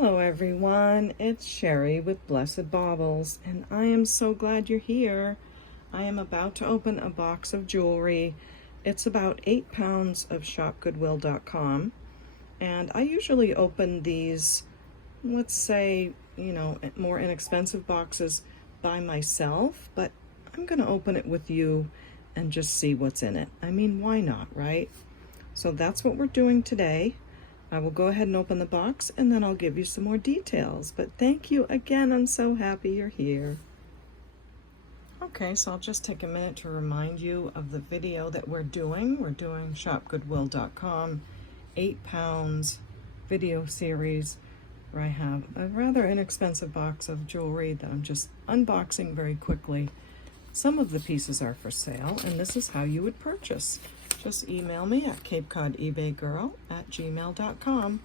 Hello everyone, it's Sherry with Blessed Baubles, and I am so glad you're here. I am about to open a box of jewelry. It's about 8 pounds of ShopGoodWill.com, and I usually open these, let's say, more inexpensive boxes by myself, but I'm going to open it with you and just see what's in it. I mean, why not, right? So that's what we're doing today. I will go ahead and open the box and then I'll give you some more details. But thank you again. I'm so happy you're here. Okay, so I'll just take a minute to remind you of the video that we're doing. We're doing ShopGoodWill.com 8 pounds video series where I have a rather inexpensive box of jewelry that I'm just unboxing very quickly. Some of the pieces are for sale, and this is how you would purchase. Just email me at CapeCodEbayGirl@gmail.com.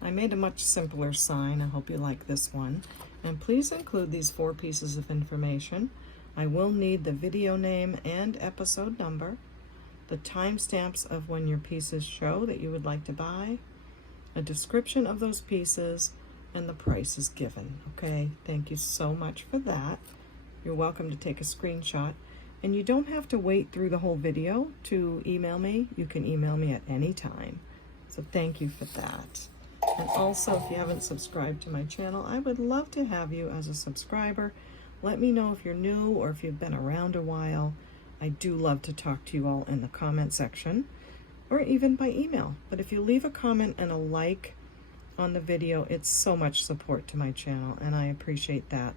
I made a much simpler sign. I hope you like this one. And please include these 4 pieces of information. I will need the video name and episode number, the timestamps of when your pieces show that you would like to buy, a description of those pieces, and the price is given. Okay, thank you so much for that. You're welcome to take a screenshot. And you don't have to wait through the whole video to email me. You can email me at any time. So thank you for that. And also, if you haven't subscribed to my channel, I would love to have you as a subscriber. Let me know if you're new or if you've been around a while. I do love to talk to you all in the comment section or even by email. But if you leave a comment and a like on the video, it's so much support to my channel, and I appreciate that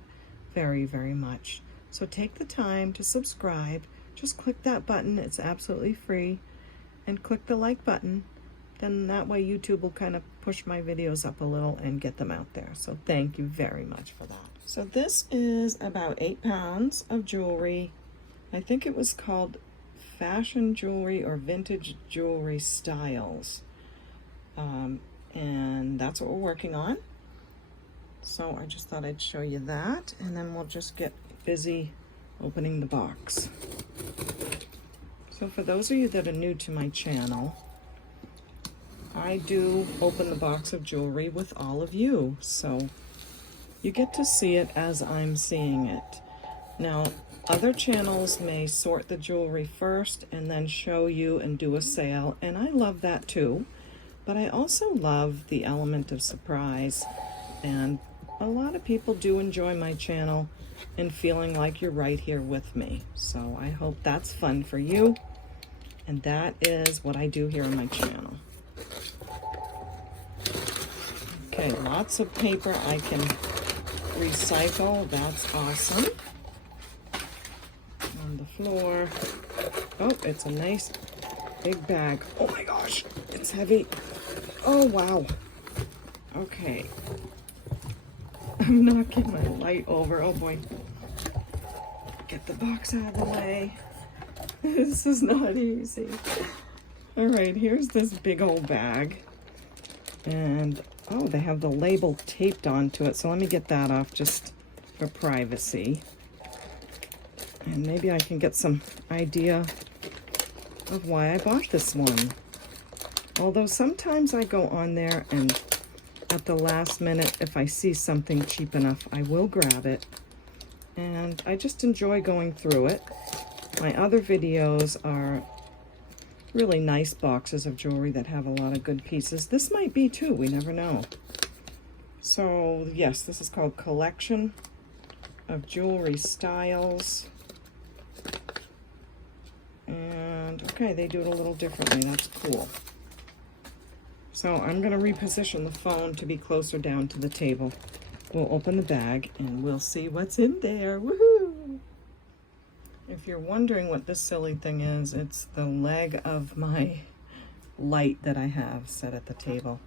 very, very much. So take the time to subscribe. Just click that button. It's absolutely free. And click the like button. Then that way YouTube will kind of push my videos up a little and get them out there. So thank you very much for that. So this is about 8 pounds of jewelry. I think it was called Fashion Jewelry or Vintage Jewelry Styles. And that's what we're working on. So I just thought I'd show you that, and then we'll just get busy opening the box. So for those of you that are new to my channel, I do open the box of jewelry with all of you, so you get to see it as I'm seeing it. Now, other channels may sort the jewelry first and then show you and do a sale, and I love that too, but I also love the element of surprise, and a lot of people do enjoy my channel and feeling like you're right here with me. So I hope that's fun for you. And that is what I do here on my channel. Okay, lots of paper I can recycle. That's awesome. On the floor. Oh, it's a nice big bag. Oh my gosh, it's heavy. Oh, wow. Okay. I'm knocking my light over. Oh boy. Get the box out of the way. This is not easy. All right, here's this big old bag. And, oh, they have the label taped onto it. So let me get that off just for privacy. And maybe I can get some idea of why I bought this one. Although sometimes I go on there and at the last minute, if I see something cheap enough, I will grab it. And I just enjoy going through it. My other videos are really nice boxes of jewelry that have a lot of good pieces. This might be too, we never know. So yes, this is called Collection of Jewelry Styles. And okay, they do it a little differently. That's cool. So I'm going to reposition the phone to be closer down to the table. We'll open the bag and we'll see what's in there. Woohoo! If you're wondering what this silly thing is, it's the leg of my light that I have set at the table.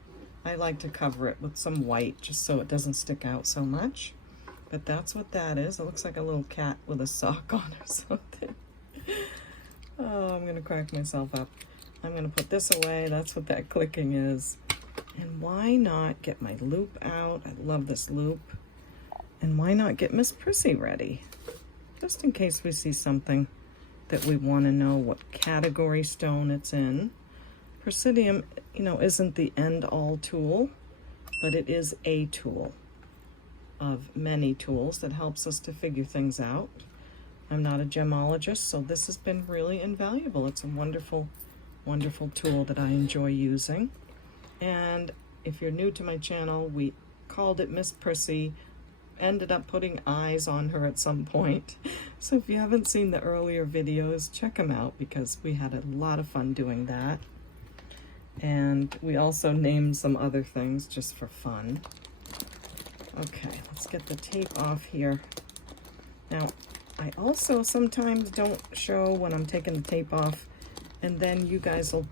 I like to cover it with some white just so it doesn't stick out so much. But that's what that is. It looks like a little cat with a sock on or something. Oh, I'm going to crack myself up. I'm going to put this away. That's what that clicking is. And why not get my loop out? I love this loop. And why not get Miss Prissy ready? Just in case we see something that we want to know what category stone it's in. Presidium, isn't the end-all tool. but it is a tool of many tools that helps us to figure things out. I'm not a gemologist, so this has been really invaluable. It's a wonderful, wonderful tool that I enjoy using. And if you're new to my channel, we called it Miss Prissy, ended up putting eyes on her at some point. So if you haven't seen the earlier videos, check them out because we had a lot of fun doing that. And we also named some other things just for fun. Okay, let's get the tape off here. Now, I also sometimes don't show when I'm taking the tape off, and then you guys will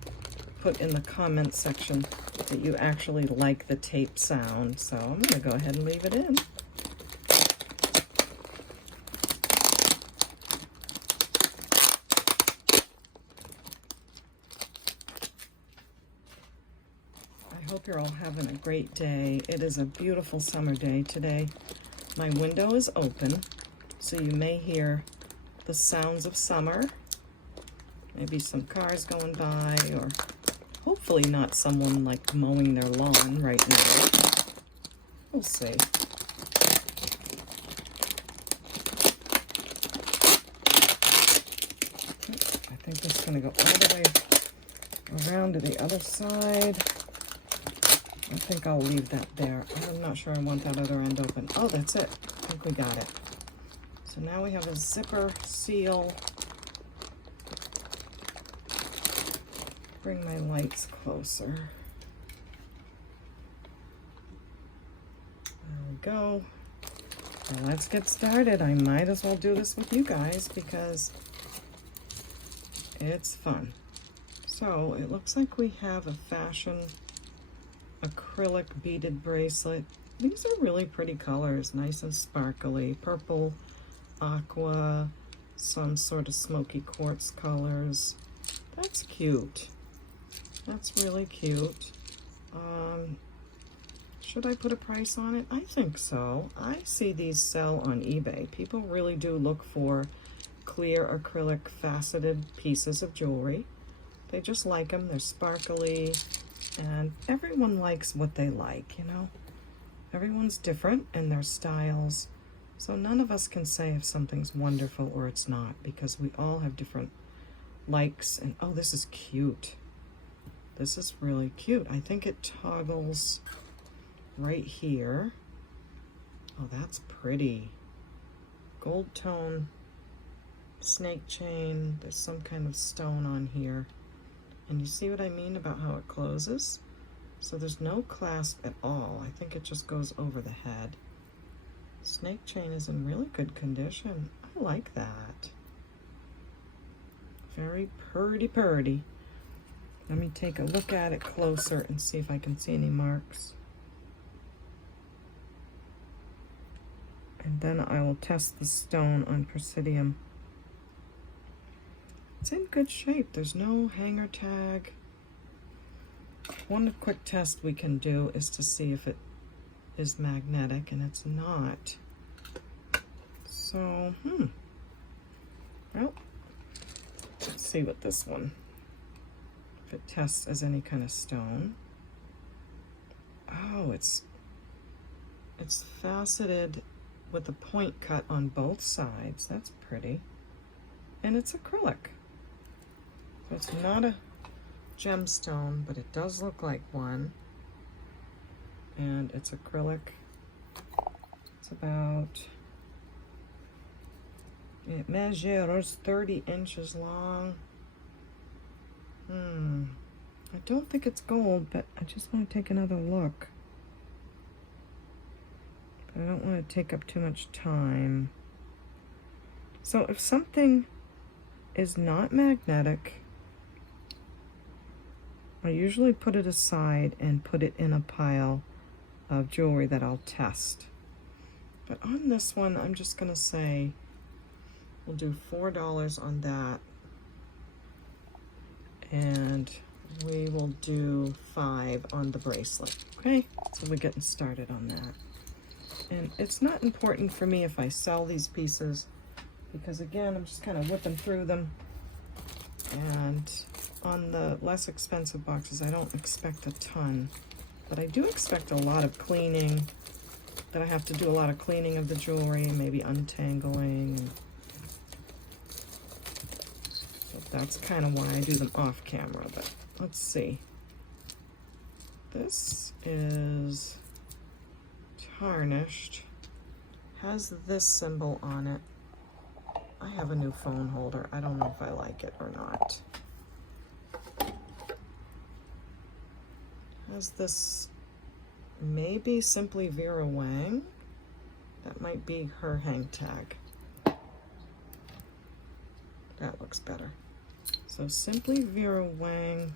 put in the comment section that you actually like the tape sound. So I'm gonna go ahead and leave it in. I hope you're all having a great day. It is a beautiful summer day today. My window is open, so you may hear the sounds of summer. Maybe some cars going by, or hopefully not someone like mowing their lawn right now. We'll see. I think this is going to go all the way around to the other side. I think I'll leave that there. I'm not sure I want that other end open. Oh, that's it. I think we got it. So now we have a zipper seal. Bring my lights closer. There we go. Now let's get started. I might as well do this with you guys because it's fun. So it looks like we have a fashion acrylic beaded bracelet. These are really pretty colors, nice and sparkly. Purple, aqua, some sort of smoky quartz colors. That's cute. That's really cute. Should I put a price on it? I think so. I see these sell on eBay. People really do look for clear acrylic faceted pieces of jewelry. They just like them. They're sparkly. And everyone likes what they like, you know? Everyone's different in their styles. So none of us can say if something's wonderful or it's not, because we all have different likes. And oh, this is cute. This is really cute. I think it toggles right here. Oh, that's pretty. Gold tone snake chain. There's some kind of stone on here. And you see what I mean about how it closes? So there's no clasp at all. I think it just goes over the head. Snake chain is in really good condition. I like that. Very purdy. Let me take a look at it closer and see if I can see any marks. And then I will test the stone on Presidium. It's in good shape. There's no hanger tag. One quick test we can do is to see if it is magnetic, and it's not. So, well, let's see what this one, if it tests as any kind of stone. Oh, it's faceted with a point cut on both sides. That's pretty. And it's acrylic. So it's not a gemstone, but it does look like one. And it's acrylic. It's about, it measures 30 inches long. I don't think it's gold, but I just want to take another look. But I don't want to take up too much time. So if something is not magnetic, I usually put it aside and put it in a pile of jewelry that I'll test. But on this one, I'm just going to say we'll do $4 on that. And we will do $5 on the bracelet. Okay, so we're getting started on that. And it's not important for me if I sell these pieces, because again, I'm just kind of whipping through them. And on the less expensive boxes, I don't expect a ton. But I do expect a lot of cleaning, that I have to do a lot of cleaning of the jewelry, maybe untangling. So that's kind of why I do them off camera, but let's see. This is tarnished, has this symbol on it. I have a new phone holder. I don't know if I like it or not. Has this, maybe Simply Vera Wang. That might be her hang tag. That looks better. So Simply Vera Wang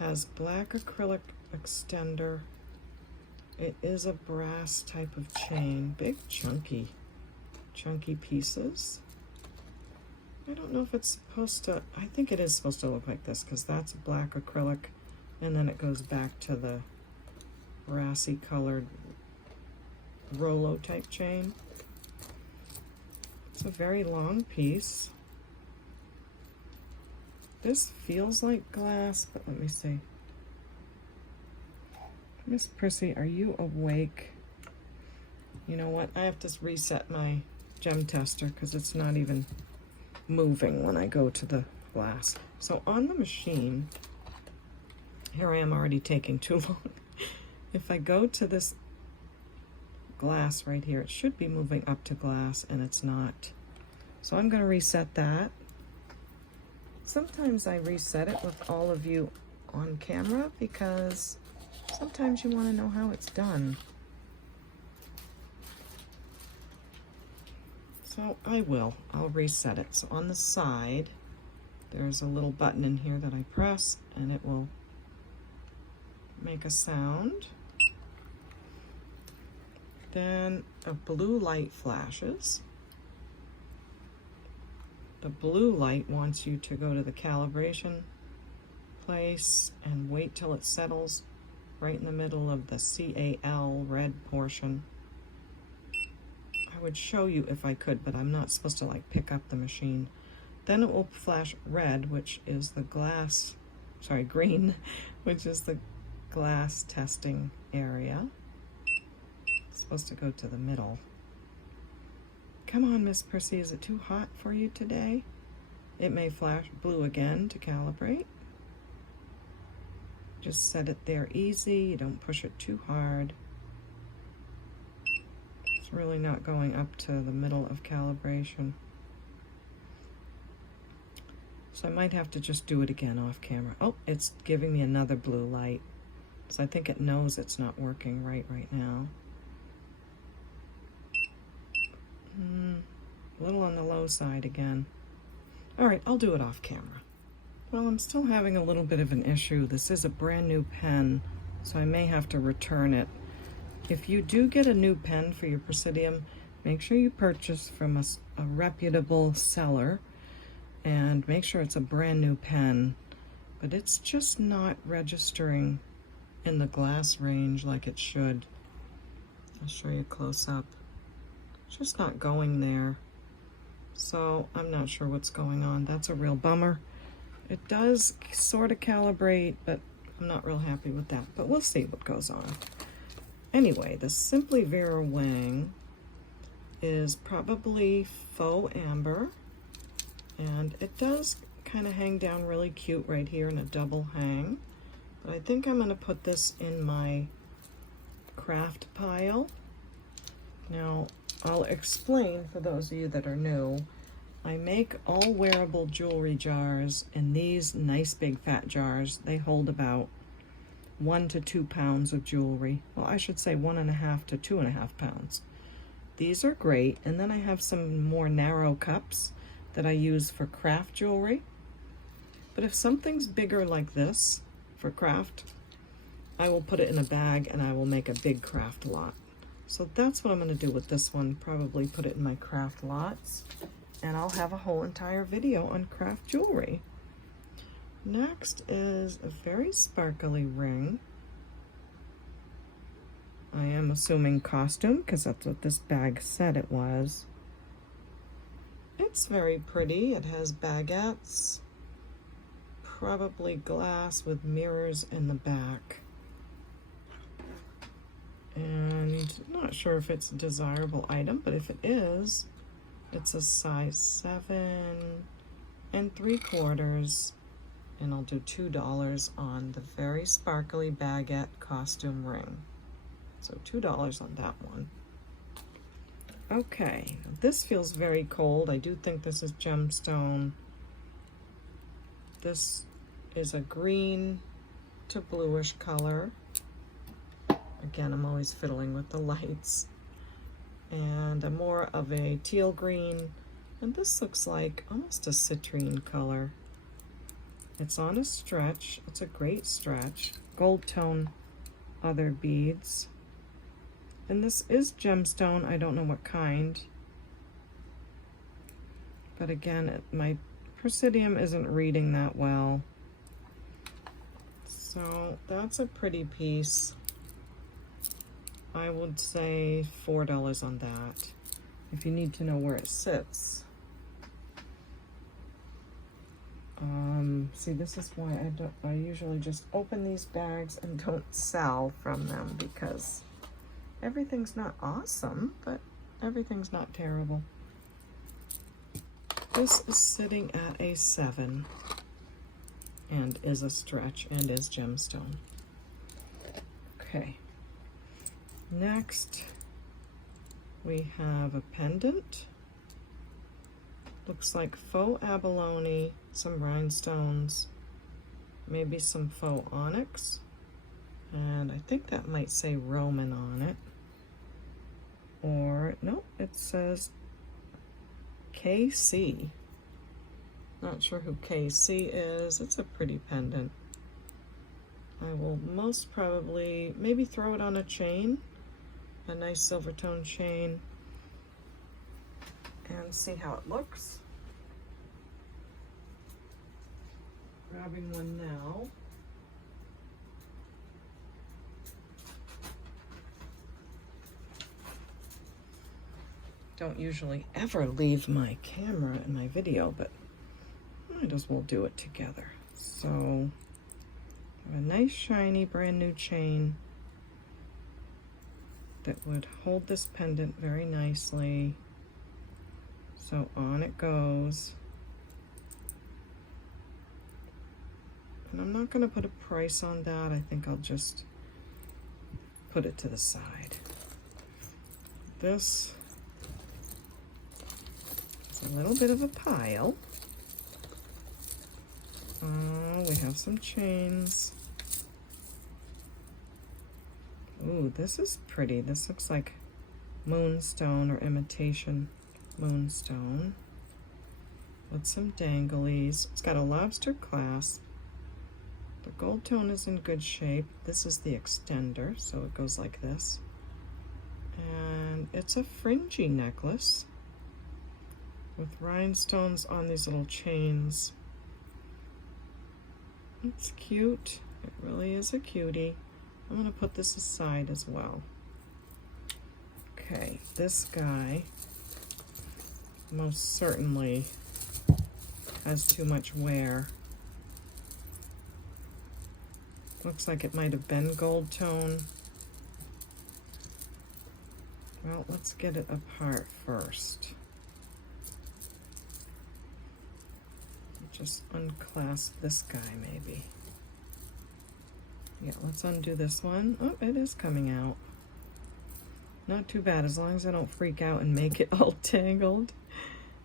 has black acrylic extender. It is a brass type of chain, big chunky pieces. I don't know if it's supposed to, I think it is supposed to look like this because that's black acrylic and then it goes back to the brassy colored Rolo type chain. It's a very long piece. This feels like glass, but let me see. Miss Prissy, are you awake? You know what? I have to reset my gem tester because it's not even moving when I go to the glass. So on the machine, here I am already taking too long. If I go to this glass right here, it should be moving up to glass and it's not. So I'm going to reset that. Sometimes I reset it with all of you on camera because sometimes you want to know how it's done. So I'll reset it. So on the side, there's a little button in here that I press and it will make a sound. Then a blue light flashes. The blue light wants you to go to the calibration place and wait till it settles right in the middle of the CAL red portion. I would show you if I could, but I'm not supposed to like pick up the machine. Then it will flash red, which is the glass, sorry, green, which is the glass testing area. It's supposed to go to the middle. Come on, Miss Percy, is it too hot for you today? It may flash blue again to calibrate. Just set it there easy, you don't push it too hard. It's really not going up to the middle of calibration. So I might have to just do it again off camera. Oh, it's giving me another blue light. So I think it knows it's not working right now. A little on the low side again. All right, I'll do it off camera. Well, I'm still having a little bit of an issue. This is a brand new pen, so I may have to return it. If you do get a new pen for your Presidium, make sure you purchase from a reputable seller and make sure it's a brand new pen. But it's just not registering in the glass range like it should. I'll show you close up. It's just not going there. So I'm not sure what's going on. That's a real bummer. It does sort of calibrate, but I'm not real happy with that. But we'll see what goes on. Anyway, the Simply Vera Wang is probably faux amber. And it does kind of hang down really cute right here in a double hang. But I think I'm going to put this in my craft pile. Now, I'll explain for those of you that are new. I make all wearable jewelry jars in these nice big fat jars. They hold about 1 to 2 pounds of jewelry. Well, I should say 1.5 to 2.5 pounds. These are great. And then I have some more narrow cups that I use for craft jewelry. But if something's bigger like this for craft, I will put it in a bag and I will make a big craft lot. So that's what I'm going to do with this one, probably put it in my craft lots, and I'll have a whole entire video on craft jewelry. Next is a very sparkly ring. I am assuming costume, because that's what this bag said it was. It's very pretty. It has baguettes, probably glass with mirrors in the back. Not sure if it's a desirable item, but if it is, it's a size 7 3/4, and I'll do $2 on the very sparkly baguette costume ring. So $2 on that one. Okay, this feels very cold. I do think this is gemstone. This is a green to bluish color. Again, I'm always fiddling with the lights. And a more of a teal green. And this looks like almost a citrine color. It's on a stretch. It's a great stretch. Gold tone other beads. And this is gemstone. I don't know what kind. But again, my Presidium isn't reading that well. So that's a pretty piece. I would say $4 on that, if you need to know where it sits. See, this is why I usually just open these bags and don't sell from them, because everything's not awesome, but everything's not terrible. This is sitting at a 7 and is a stretch and is gemstone. Okay. Next, we have a pendant. Looks like faux abalone, some rhinestones, maybe some faux onyx, and I think that might say Roman on it. Or, no, it says KC. Not sure who KC is. It's a pretty pendant. I will most probably maybe throw it on a chain, a nice silver tone chain, and see how it looks. Grabbing one now. Don't usually ever leave my camera in my video, but might as well do it together. So, a nice shiny brand new chain that would hold this pendant very nicely. So on it goes. And I'm not going to put a price on that. I think I'll just put it to the side. This is a little bit of a pile. We have some chains. Ooh, this is pretty. This looks like moonstone or imitation moonstone with some danglies. It's got a lobster clasp. The gold tone is in good shape. This is the extender, so it goes like this. And it's a fringy necklace with rhinestones on these little chains. It's cute. It really is a cutie. I'm going to put this aside as well. Okay, this guy most certainly has too much wear. Looks like it might have been gold tone. Well, let's get it apart first. Just unclasp this guy maybe. Yeah, let's undo this one. Oh, it is coming out. Not too bad, as long as I don't freak out and make it all tangled.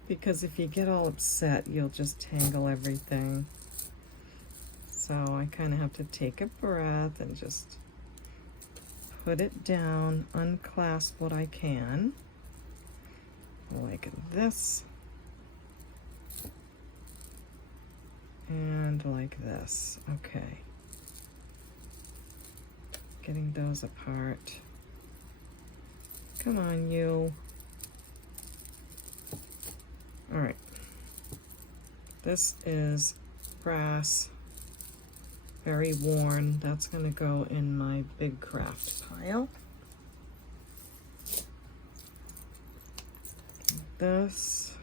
Because if you get all upset, you'll just tangle everything. So I kind of have to take a breath and just put it down, unclasp what I can. Like this. And like this. Okay. Getting those apart. Come on, you. All right. This is brass, very worn. That's going to go in my big craft pile. This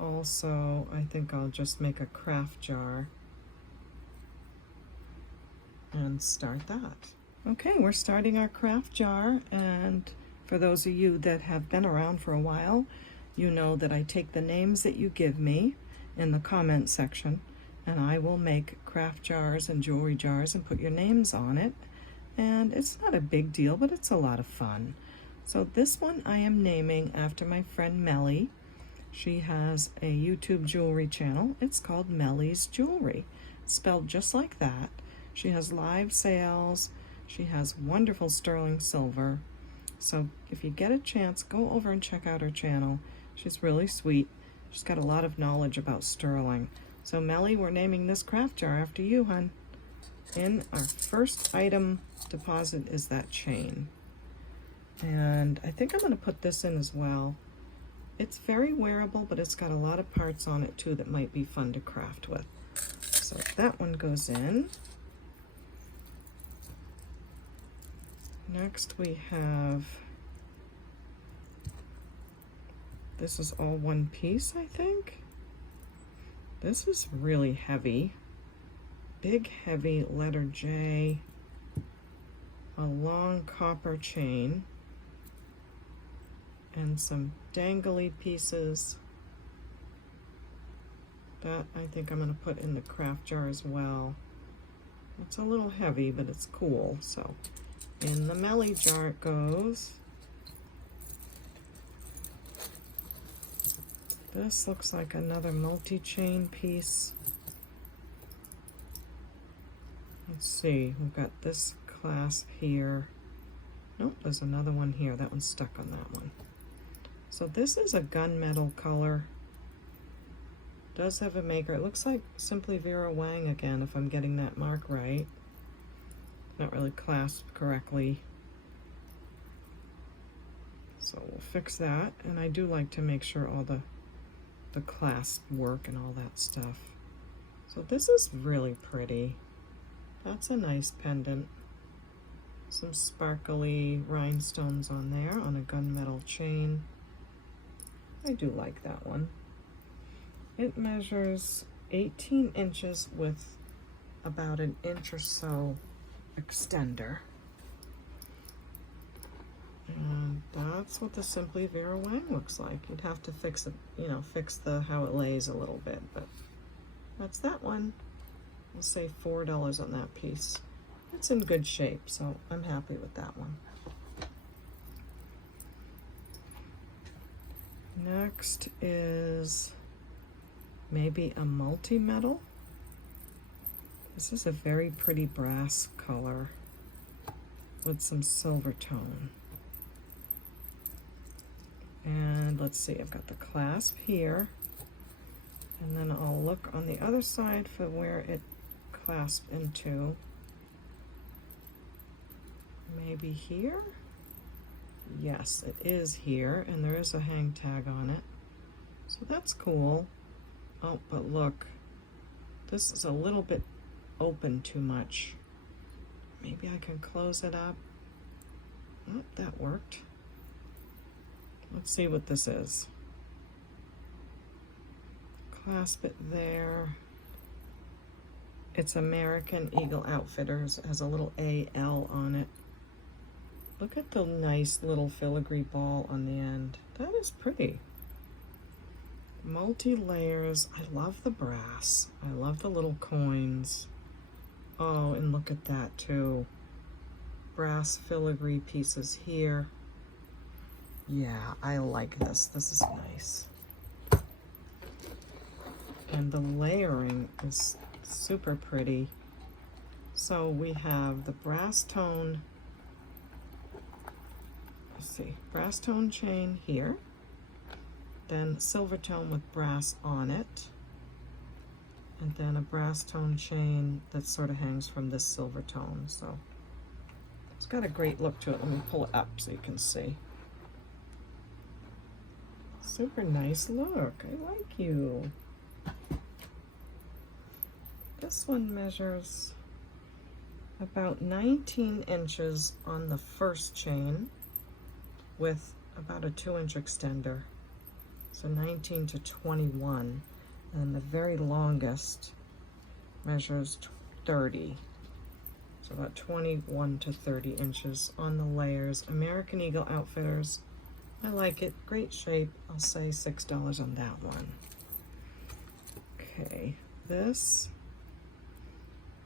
also, I think I'll just make a craft jar and start that. Okay, we're starting our craft jar, and for those of you that have been around for a while, you know that I take the names that you give me in the comment section, and I will make craft jars and jewelry jars and put your names on it. And it's not a big deal, but it's a lot of fun. So this one I am naming after my friend Melly. She has a YouTube jewelry channel. It's called Melly's Jewelry, spelled just like that. She has live sales. She has wonderful sterling silver. So if you get a chance, go over and check out her channel. She's really sweet. She's got a lot of knowledge about sterling. So Melly, we're naming this craft jar after you, hun. In our first item deposit is that chain. And I think I'm going to put this in as well. It's very wearable, but it's got a lot of parts on it too that might be fun to craft with. So that one goes in. Next we have, this is all one piece, I think. This is really heavy. Big, heavy letter J, a long copper chain, and some dangly pieces. That I think I'm going to put in the craft jar as well. It's a little heavy, but it's cool, so in the Melly jar it goes. This looks like another multi-chain piece. Let's see, we've got this clasp here. Nope, there's another one here. That one's stuck on that one. So this is a gunmetal color. Does have a maker. It looks like Simply Vera Wang again, if I'm getting that mark right. Not really clasped correctly. So we'll fix that. And I do like to make sure all the clasp work and all that stuff. So this is really pretty. That's a nice pendant. Some sparkly rhinestones on there on a gunmetal chain. I do like that one. It measures 18 inches with about an inch or so extender. And that's what the Simply Vera Wang looks like. You'd have to fix it, you know, fix the how it lays a little bit, but that's that one. We'll say $4 on that piece. It's in good shape, so I'm happy with that one. Next is maybe a multi-metal. This is a very pretty brass color with some silver tone. And let's see, I've got the clasp here, and then I'll look on the other side for where it clasped into. Maybe here? Yes, it is here, and there is a hang tag on it. So that's cool. Oh, but look, this is a little bit open too much. Maybe I can close it up. Oh, that worked. Let's see what this is. Clasp it there. It's American Eagle Outfitters. It has a little AL on it. Look at the nice little filigree ball on the end. That is pretty. Multi-layers. I love the brass. I love the little coins. Oh, and look at that too. Brass filigree pieces here. Yeah, I like this. This is nice. And the layering is super pretty. So we have the brass tone, let's see, brass tone chain here, then silver tone with brass on it, and then a brass tone chain that sort of hangs from this silver tone. So it's got a great look to it. Let me pull it up so you can see. Super nice look. I like you. This one measures about 19 inches on the first chain with about a 2-inch extender. So 19 to 21. And the very longest measures 30. So about 21 to 30 inches on the layers. American Eagle Outfitters. I like it. Great shape. I'll say $6 on that one. Okay, this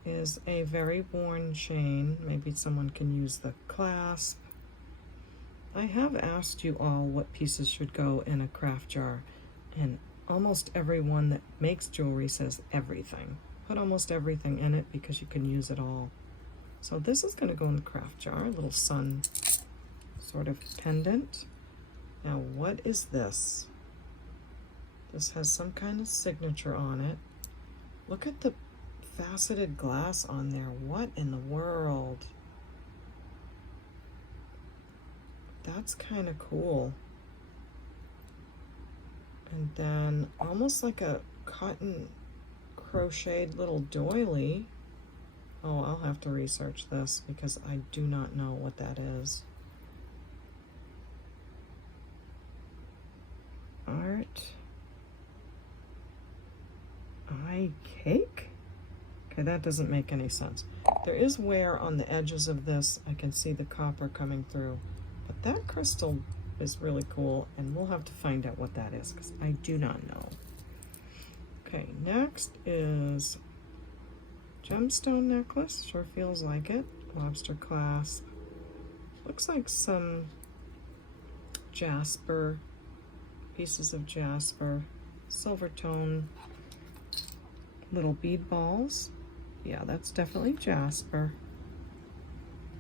is a very worn chain. Maybe someone can use the clasp. I have asked you all what pieces should go in a craft jar, and almost everyone that makes jewelry says everything. Put almost everything in it because you can use it all. So this is going to go in the craft jar, a little sun sort of pendant. Now what is this? This has some kind of signature on it. Look at the faceted glass on there. What in the world? That's kind of cool. And then almost like a cotton crocheted little doily. Oh, I'll have to research this because I do not know what that is. Art eye cake? Okay, that doesn't make any sense. There is wear on the edges of this. I can see the copper coming through. But that crystal is really cool, and we'll have to find out what that is because I do not know. Okay, next is gemstone necklace. Sure feels like it. Lobster clasp. Looks like some jasper, pieces of jasper, silver tone, little bead balls. Yeah, that's definitely jasper.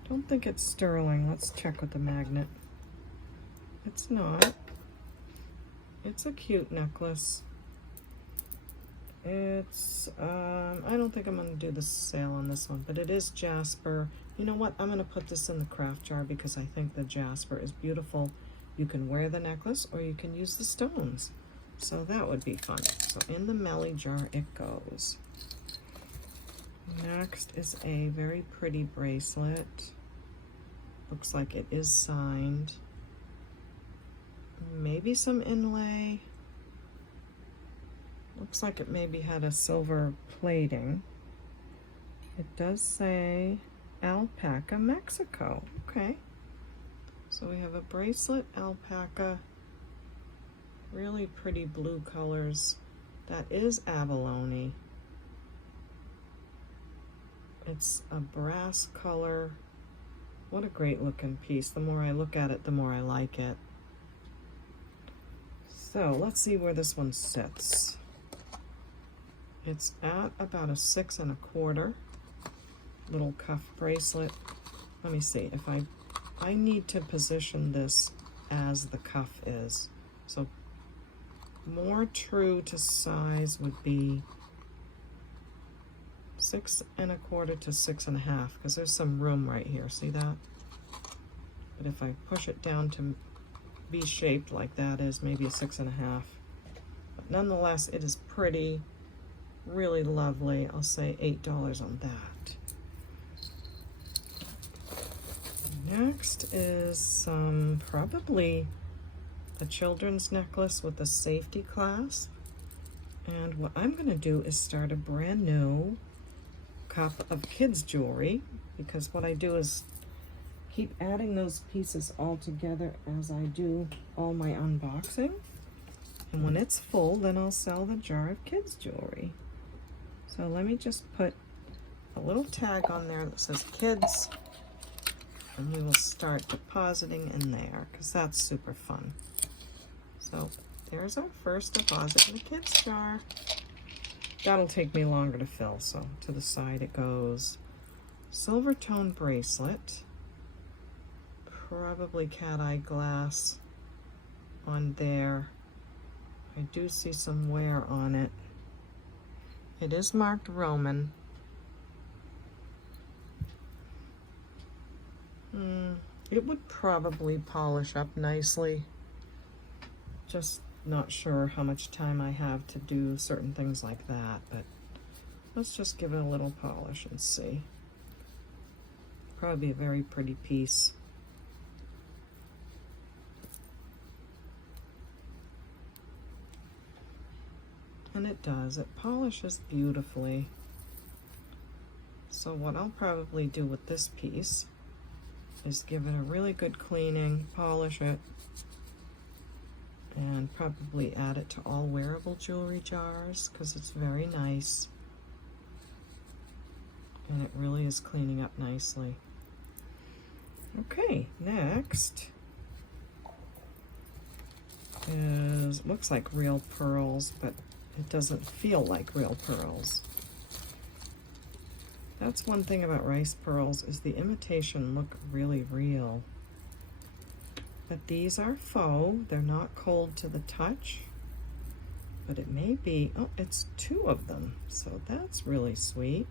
Don't think it's sterling. Let's check with the magnet. It's not. It's a cute necklace. It's, I don't think I'm going to do the sale on this one, but it is jasper. You know what? I'm going to put this in the craft jar because I think the jasper is beautiful. You can wear the necklace or you can use the stones. So that would be fun. So in the Melly jar it goes. Next is a very pretty bracelet. Looks like it is signed. Maybe some inlay. Looks like it maybe had a silver plating. It does say Alpaca, Mexico. Okay. So we have a bracelet, alpaca, really pretty blue colors. That is abalone. It's a brass color. What a great looking piece. The more I look at it, the more I like it. So let's see where this one sits. It's at about a 6 1/4. Little cuff bracelet. Let me see if I need to position this as the cuff is. So more true to size would be 6 1/4 to 6 1/2 because there's some room right here. See that? But if I push it down to be shaped like that is maybe a 6 1/2. But nonetheless, it is pretty, really lovely. I'll say $8 on that. Next is some probably a children's necklace with a safety clasp. And what I'm going to do is start a brand new cup of kids jewelry, because what I do is keep adding those pieces all together as I do all my unboxing. And when it's full, then I'll sell the jar of kids jewelry. So let me just put a little tag on there that says kids, and we will start depositing in there because that's super fun. So there's our first deposit in the kids jar. That'll take me longer to fill, so to the side it goes. Silver tone bracelet, probably cat eye glass on there. I do see some wear on it. It is marked Roman. It would probably polish up nicely. Just not sure how much time I have to do certain things like that, but let's just give it a little polish and see. Probably a very pretty piece. And it does. It polishes beautifully. So what I'll probably do with this piece is give it a really good cleaning, polish it, and probably add it to all wearable jewelry jars because it's very nice. And it really is cleaning up nicely. Okay, next is, looks like real pearls, but it doesn't feel like real pearls. That's one thing about rice pearls, is the imitation look really real. But these are faux, they're not cold to the touch. But it may be, oh, it's 2 of them, so that's really sweet.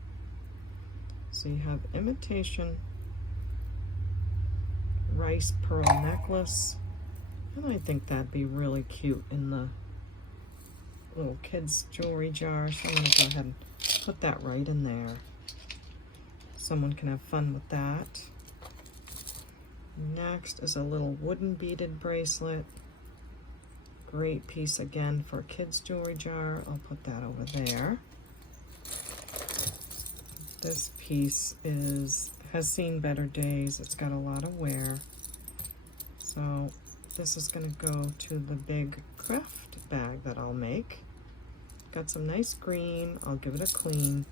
So you have imitation rice pearl necklace, and I think that'd be really cute in the little kids jewelry jar. So I'm gonna go ahead and put that right in there. Someone can have fun with that. Next is a little wooden beaded bracelet. Great piece again for a kids jewelry jar. I'll put that over there. This piece has seen better days. It's got a lot of wear. So this is going to go to the big craft bag that I'll make. Got some nice green. I'll give it a clean.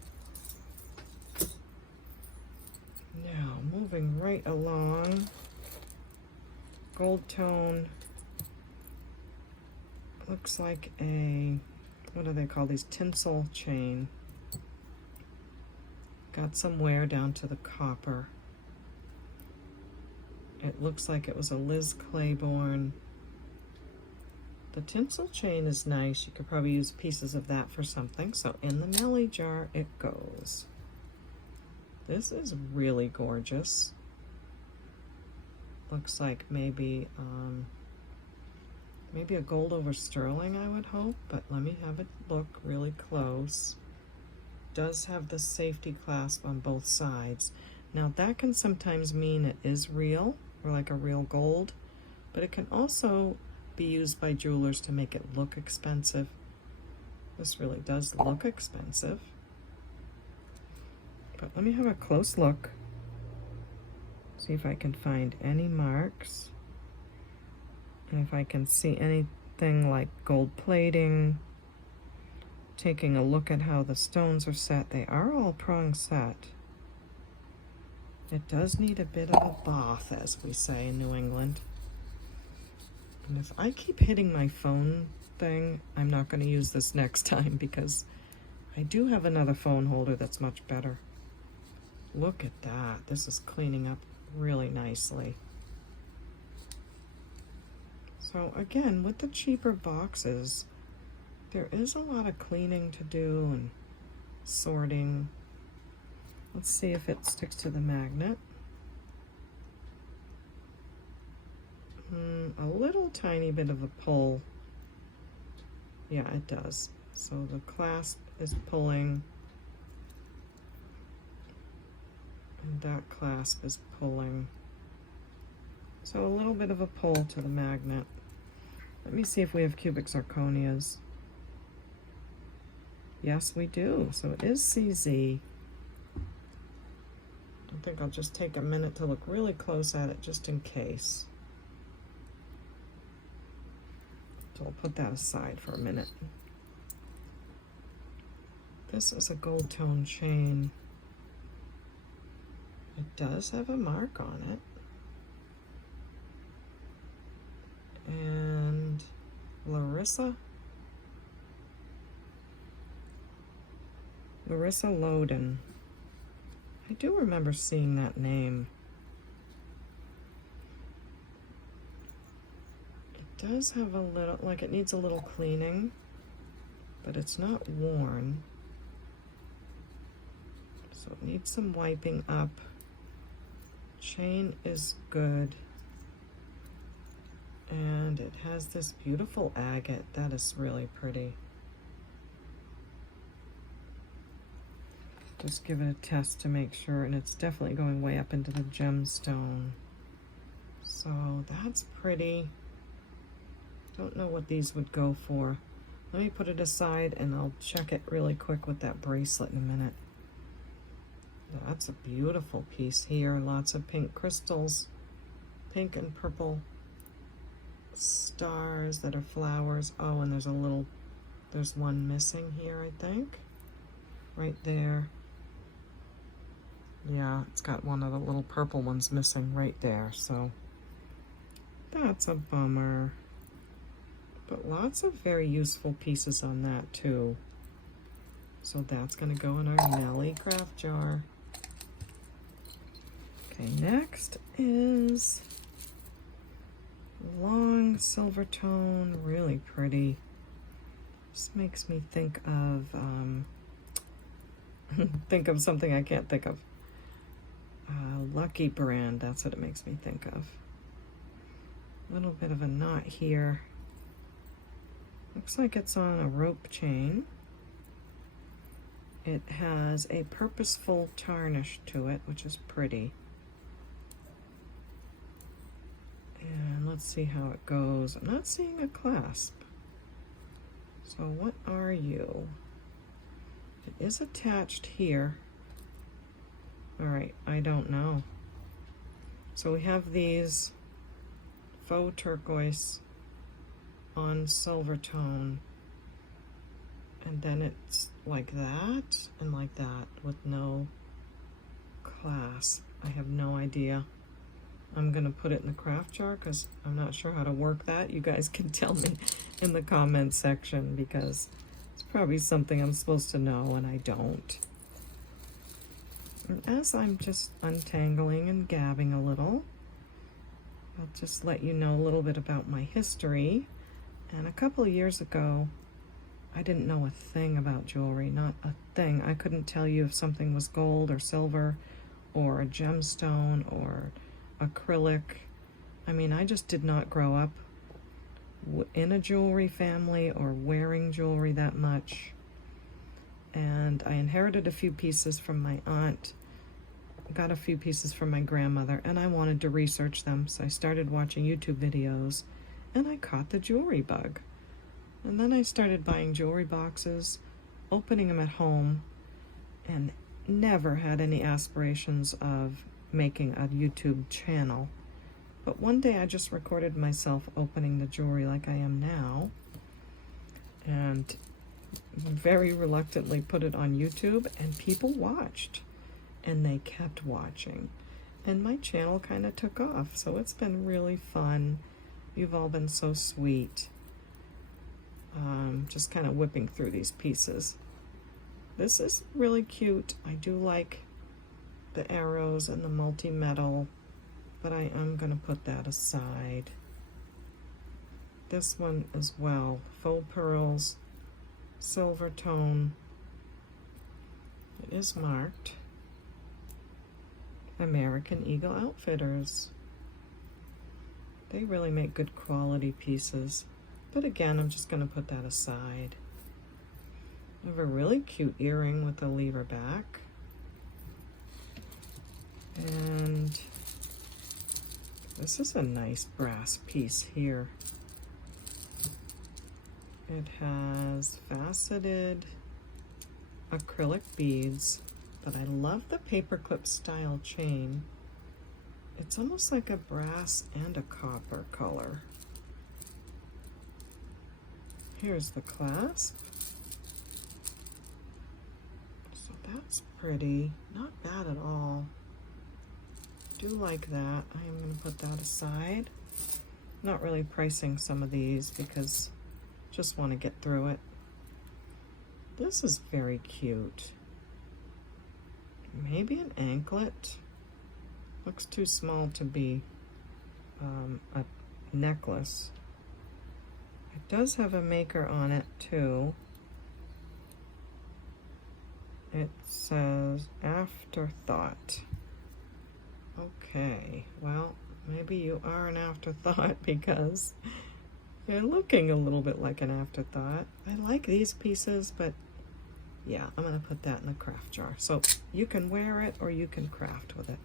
Now moving right along. Gold tone. Looks like a, what do they call these? Tinsel chain. Got some wear down to the copper. It looks like it was a Liz Claiborne. The tinsel chain is nice. You could probably use pieces of that for something. So in the Melly jar it goes. This is really gorgeous. Looks like maybe maybe a gold over sterling, I would hope, but let me have it look really close. Does have the safety clasp on both sides. Now that can sometimes mean it is real, or like a real gold, but it can also be used by jewelers to make it look expensive. This really does look expensive. But let me have a close look. See if I can find any marks. And if I can see anything like gold plating. Taking a look at how the stones are set. They are all prong set. It does need a bit of a bath, as we say in New England. And if I keep hitting my phone thing, I'm not going to use this next time because I do have another phone holder that's much better. Look at that. This is cleaning up really nicely. So again, with the cheaper boxes, there is a lot of cleaning to do and sorting. Let's see if it sticks to the magnet. A little tiny bit of a pull. Yeah, it does. So the clasp is pulling. And that clasp is pulling. So a little bit of a pull to the magnet. Let me see if we have cubic zirconias. Yes, we do. So it is CZ. I think I'll just take a minute to look really close at it just in case. So I'll put that aside for a minute. This is a gold tone chain. It does have a mark on it. And Larissa Loden. I do remember seeing that name. It does have a little, like it needs a little cleaning, but it's not worn. So it needs some wiping up. Chain is good. And it has this beautiful agate. That is really pretty. Just give it a test to make sure, and it's definitely going way up into the gemstone. So that's pretty. Don't know what these would go for. Let me put it aside and I'll check it really quick with that bracelet in a minute. That's a beautiful piece here. Lots of pink crystals, pink and purple stars that are flowers. Oh, and there's one missing here, I think. Right there. Yeah, it's got one of the little purple ones missing right there, so that's a bummer. But lots of very useful pieces on that too. So that's gonna go in our Nelly craft jar. Okay, next is long silver tone, really pretty. This makes me think of think of something I can't think of. Lucky brand, that's what it makes me think of. A little bit of a knot here. Looks like it's on a rope chain. It has a purposeful tarnish to it, which is pretty. And let's see how it goes. I'm not seeing a clasp. So what are you? It is attached here. All right, I don't know. So we have these faux turquoise on silver tone, and then it's like that and like that with no clasp. I have no idea. I'm gonna put it in the craft jar because I'm not sure how to work that. You guys can tell me in the comments section because it's probably something I'm supposed to know and I don't. And as I'm just untangling and gabbing a little, I'll just let you know a little bit about my history. And a couple of years ago, I didn't know a thing about jewelry, not a thing. I couldn't tell you if something was gold or silver or a gemstone or acrylic. I mean, I just did not grow up in a jewelry family or wearing jewelry that much. And I inherited a few pieces from my aunt, got a few pieces from my grandmother, and I wanted to research them. So I started watching YouTube videos and I caught the jewelry bug. And then I started buying jewelry boxes, opening them at home, and never had any aspirations of making a YouTube channel. But one day I just recorded myself opening the jewelry like I am now, and very reluctantly put it on YouTube, and people watched, and they kept watching. And my channel kind of took off, so it's been really fun. You've all been so sweet. Just kind of whipping through these pieces. This is really cute. I do like the arrows and the multi-metal, but I am going to put that aside. This one as well, faux pearls, silver tone. It is marked American Eagle Outfitters. They really make good quality pieces. But again, I'm just going to put that aside. I have a really cute earring with a lever back. And this is a nice brass piece here. It has faceted acrylic beads, but I love the paperclip style chain. It's almost like a brass and a copper color. Here's the clasp. So that's pretty, not bad at all. Do like that. I am going to put that aside. Not really pricing some of these because just want to get through it. This is very cute. Maybe an anklet. Looks too small to be a necklace. It does have a maker on it too. It says afterthought. Okay, well, maybe you are an afterthought because you're looking a little bit like an afterthought. I like these pieces, but yeah, I'm going to put that in the craft jar. So you can wear it or you can craft with it.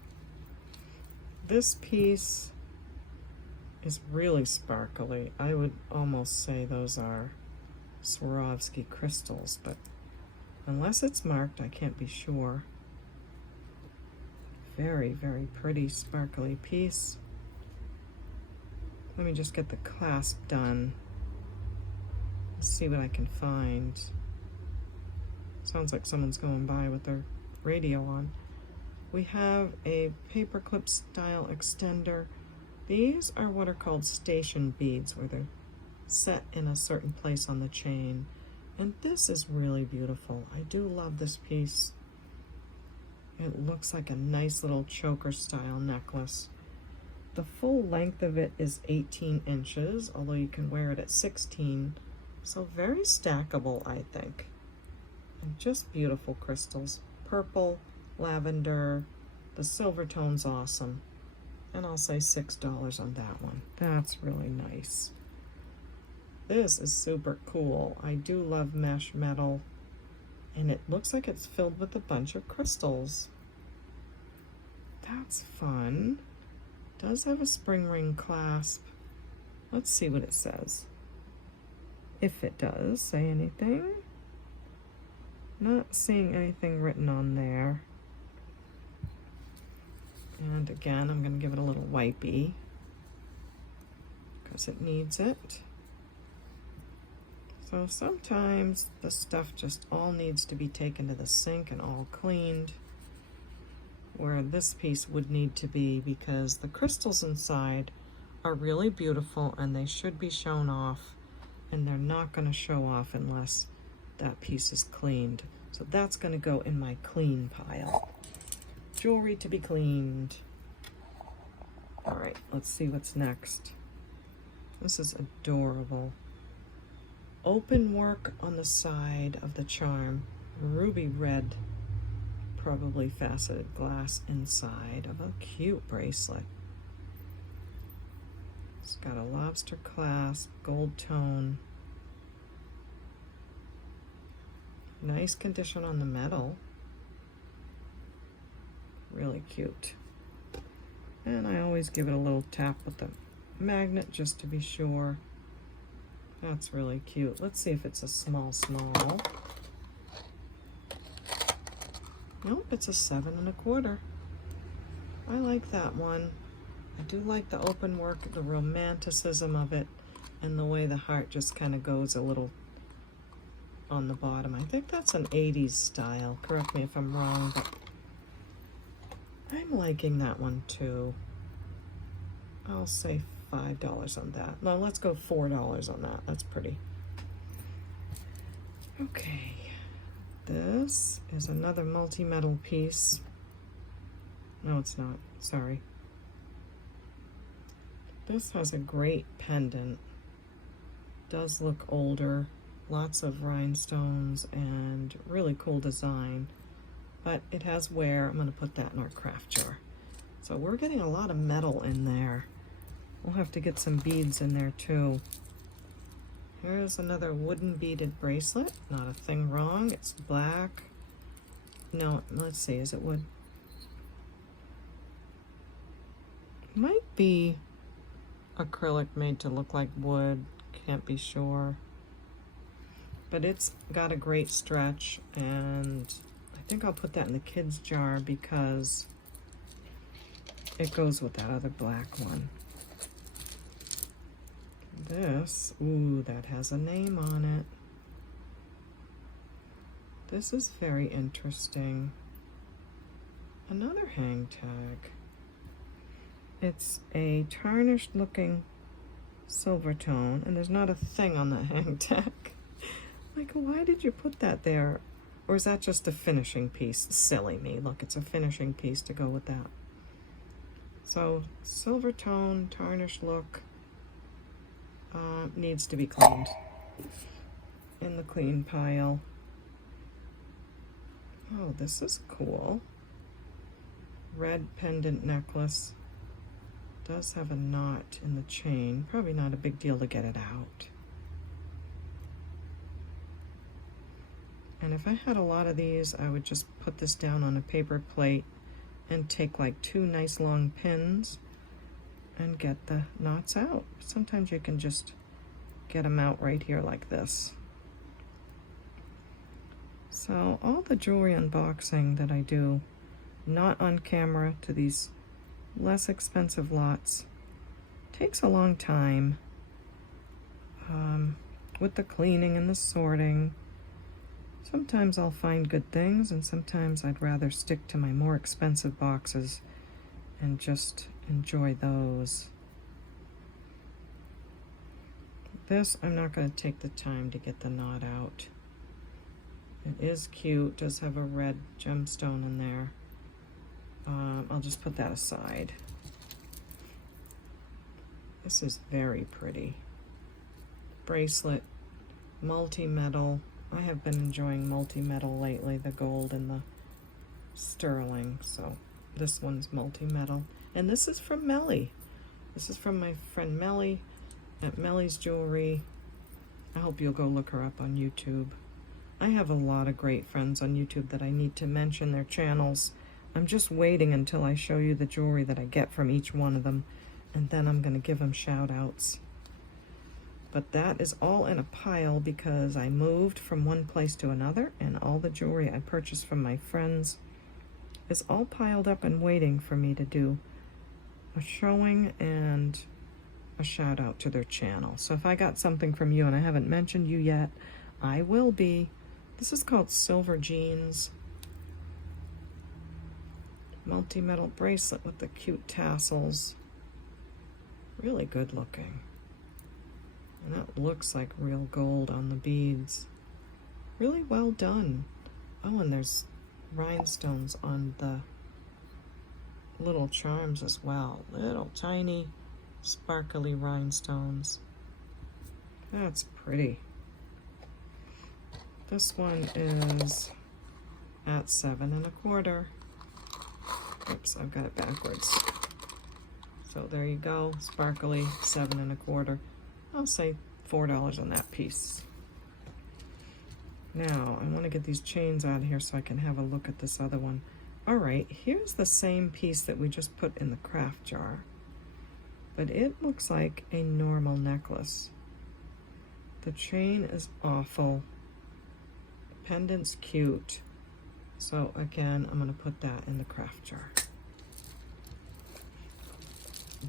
This piece is really sparkly. I would almost say those are Swarovski crystals, but unless it's marked, I can't be sure. very, very pretty sparkly piece. Let me just get the clasp done. Let's see what I can find. Sounds like someone's going by with their radio on. We have a paperclip style extender. These are what are called station beads, where they're set in a certain place on the chain. And this is really beautiful. I do love this piece. It looks like a nice little choker style necklace. The full length of it is 18 inches, although you can wear it at 16. So very stackable, I think. And just beautiful crystals. Purple, lavender, the silver tone's awesome. And I'll say $6 on that one. That's really nice. This is super cool. I do love mesh metal. And it looks like it's filled with a bunch of crystals. That's fun. Does have a spring ring clasp. Let's see what it says. If it does say anything. Not seeing anything written on there. And again, I'm going to give it a little wipey because it needs it. So sometimes the stuff just all needs to be taken to the sink and all cleaned, where this piece would need to be, because the crystals inside are really beautiful and they should be shown off, and they're not going to show off unless that piece is cleaned. So that's going to go in my clean pile. Jewelry to be cleaned. All right, let's see what's next. This is adorable. Open work on the side of the charm. Ruby red, probably faceted glass inside of a cute bracelet. It's got a lobster clasp, gold tone. Nice condition on the metal. Really cute. And I always give it a little tap with the magnet just to be sure. That's really cute. Let's see if it's a small. Nope, it's a 7 1/4. I like that one. I do like the open work, the romanticism of it, and the way the heart just kind of goes a little on the bottom. I think that's an 80s style. Correct me if I'm wrong, but I'm liking that one too. I'll say $5 on that. No, let's go $4 on that. That's pretty. Okay, this is another multi-metal piece. No, it's not. Sorry. This has a great pendant. Does look older. Lots of rhinestones and really cool design. But it has wear. I'm going to put that in our craft jar. So we're getting a lot of metal in there. We'll have to get some beads in there too. Here's another wooden beaded bracelet. Not a thing wrong. It's black. No, let's see. Is it wood? Might be acrylic made to look like wood. Can't be sure. But it's got a great stretch, and I think I'll put that in the kids' jar because it goes with that other black one. This, ooh, that has a name on it. This is very interesting. Another hang tag. It's a tarnished looking silver tone, and there's not a thing on the hang tag. Like, why did you put that there? Or is that just a finishing piece? Silly me. Look, it's a finishing piece to go with that. So, silver tone, tarnished look. Needs to be cleaned in the clean pile. Oh, this is cool. Red pendant necklace. Does have a knot in the chain. Probably not a big deal to get it out. And if I had a lot of these, I would just put this down on a paper plate and take like 2 nice long pins and get the knots out. Sometimes you can just get them out right here like this. So all the jewelry unboxing that I do not on camera to these less expensive lots. Takes a long time with the cleaning and the sorting. Sometimes I'll find good things, and sometimes I'd rather stick to my more expensive boxes and just enjoy those. This, I'm not going to take the time to get the knot out. It is cute, does have a red gemstone in there. I'll just put that aside. This is very pretty. Bracelet, multi-metal. I have been enjoying multi-metal lately, the gold and the sterling, so this one's multi-metal. And this is from Melly. This is from my friend Melly at Melly's Jewelry. I hope you'll go look her up on YouTube. I have a lot of great friends on YouTube that I need to mention their channels. I'm just waiting until I show you the jewelry that I get from each one of them, and then I'm going to give them shout outs. But that is all in a pile because I moved from one place to another, and all the jewelry I purchased from my friends is all piled up and waiting for me to do a showing and a shout out to their channel. So if I got something from you and I haven't mentioned you yet, I will be. This is called Silver Jeans. Multi-metal bracelet with the cute tassels. Really good looking. And that looks like real gold on the beads. Really well done. Oh, and there's rhinestones on the little charms as well. Little tiny sparkly rhinestones. That's pretty. This one is at 7 1/4. Oops, I've got it backwards. So there you go, sparkly 7 1/4. I'll say $4 on that piece. Now, I want to get these chains out of here so I can have a look at this other one. All right, here's the same piece that we just put in the craft jar, but it looks like a normal necklace. The chain is awful. The pendant's cute. So again, I'm going to put that in the craft jar.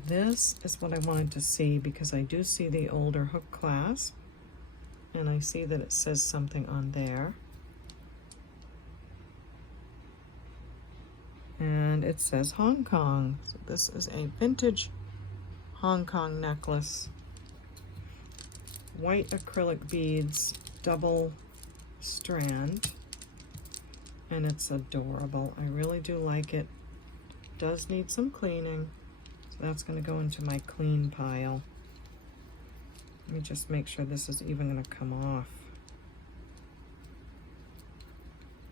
This is what I wanted to see because I do see the older hook clasp, and I see that it says something on there. And it says Hong Kong. So this is a vintage Hong Kong necklace. White acrylic beads, double strand, and it's adorable. I really do like it. Does need some cleaning. That's going to go into my clean pile. Let me just make sure this is even going to come off.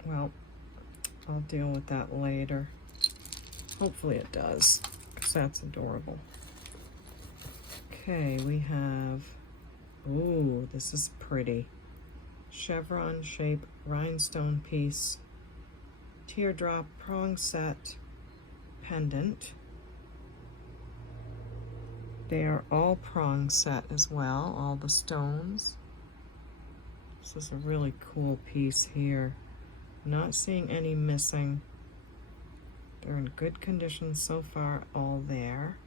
Well, I'll deal with that later. Hopefully it does, because that's adorable. Okay, we have, ooh, this is pretty. Chevron shape rhinestone piece, teardrop prong set pendant. They are all prong set as well, all the stones. This is a really cool piece here. Not seeing any missing. They're in good condition so far, all there.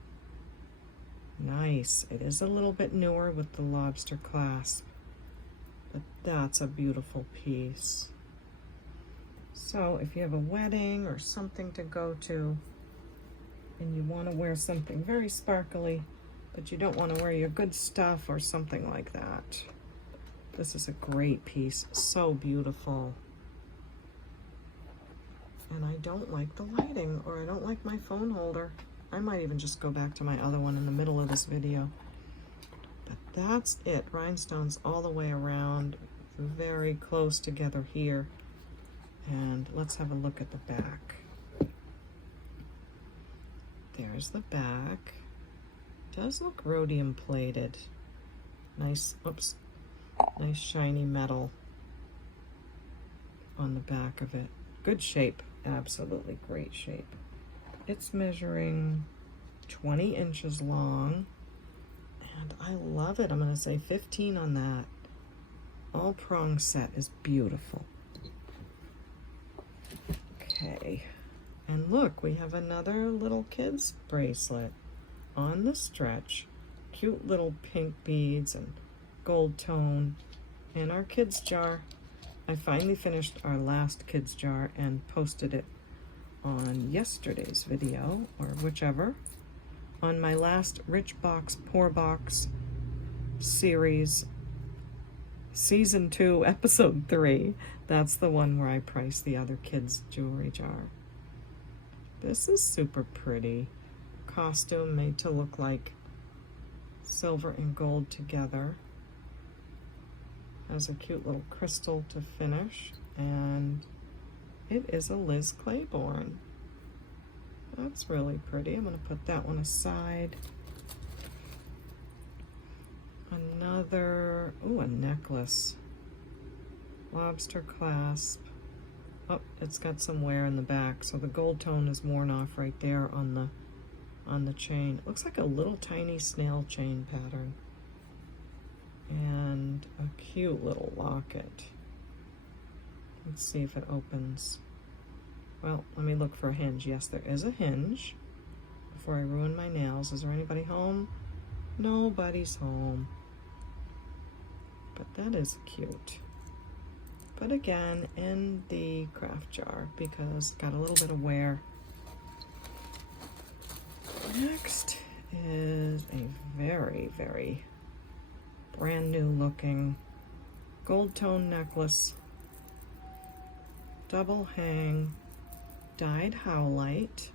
Nice. It is a little bit newer with the lobster clasp, but that's a beautiful piece. So if you have a wedding or something to go to and you want to wear something very sparkly, but you don't want to wear your good stuff or something like that, this is a great piece. So beautiful. And I don't like the lighting, or I don't like my phone holder. I might even just go back to my other one in the middle of this video. But that's it. Rhinestones all the way around, very close together here. And let's have a look at the back. There's the back. Does look rhodium plated. Nice, oops, nice shiny metal on the back of it. Good shape, absolutely great shape. It's measuring 20 inches long, and I love it. I'm going to say 15 on that. All prong set is beautiful. Okay, And look, we have another little kid's bracelet on the stretch. Cute little pink beads and gold tone. And our kids jar. I finally finished our last kids jar and posted it on yesterday's video, or whichever, on my last Rich Box Poor Box series, season 2, episode 3. That's the one where I priced the other kids' jewelry jar. This is super pretty. Costume made to look like silver and gold together. Has a cute little crystal to finish, and it is a Liz Claiborne. That's really pretty. I'm going to put that one aside. Another, ooh, a necklace. Lobster clasp. Oh, it's got some wear in the back, so the gold tone is worn off right there on the chain. It looks like a little tiny snail chain pattern. And a cute little locket. Let's see if it opens. Well, let me look for a hinge. Yes, there is a hinge. Before I ruin my nails. Is there anybody home? Nobody's home. But that is cute. But again, in the craft jar because it's got a little bit of wear. Next is a very, very brand new looking gold tone necklace, double hang, dyed howlite,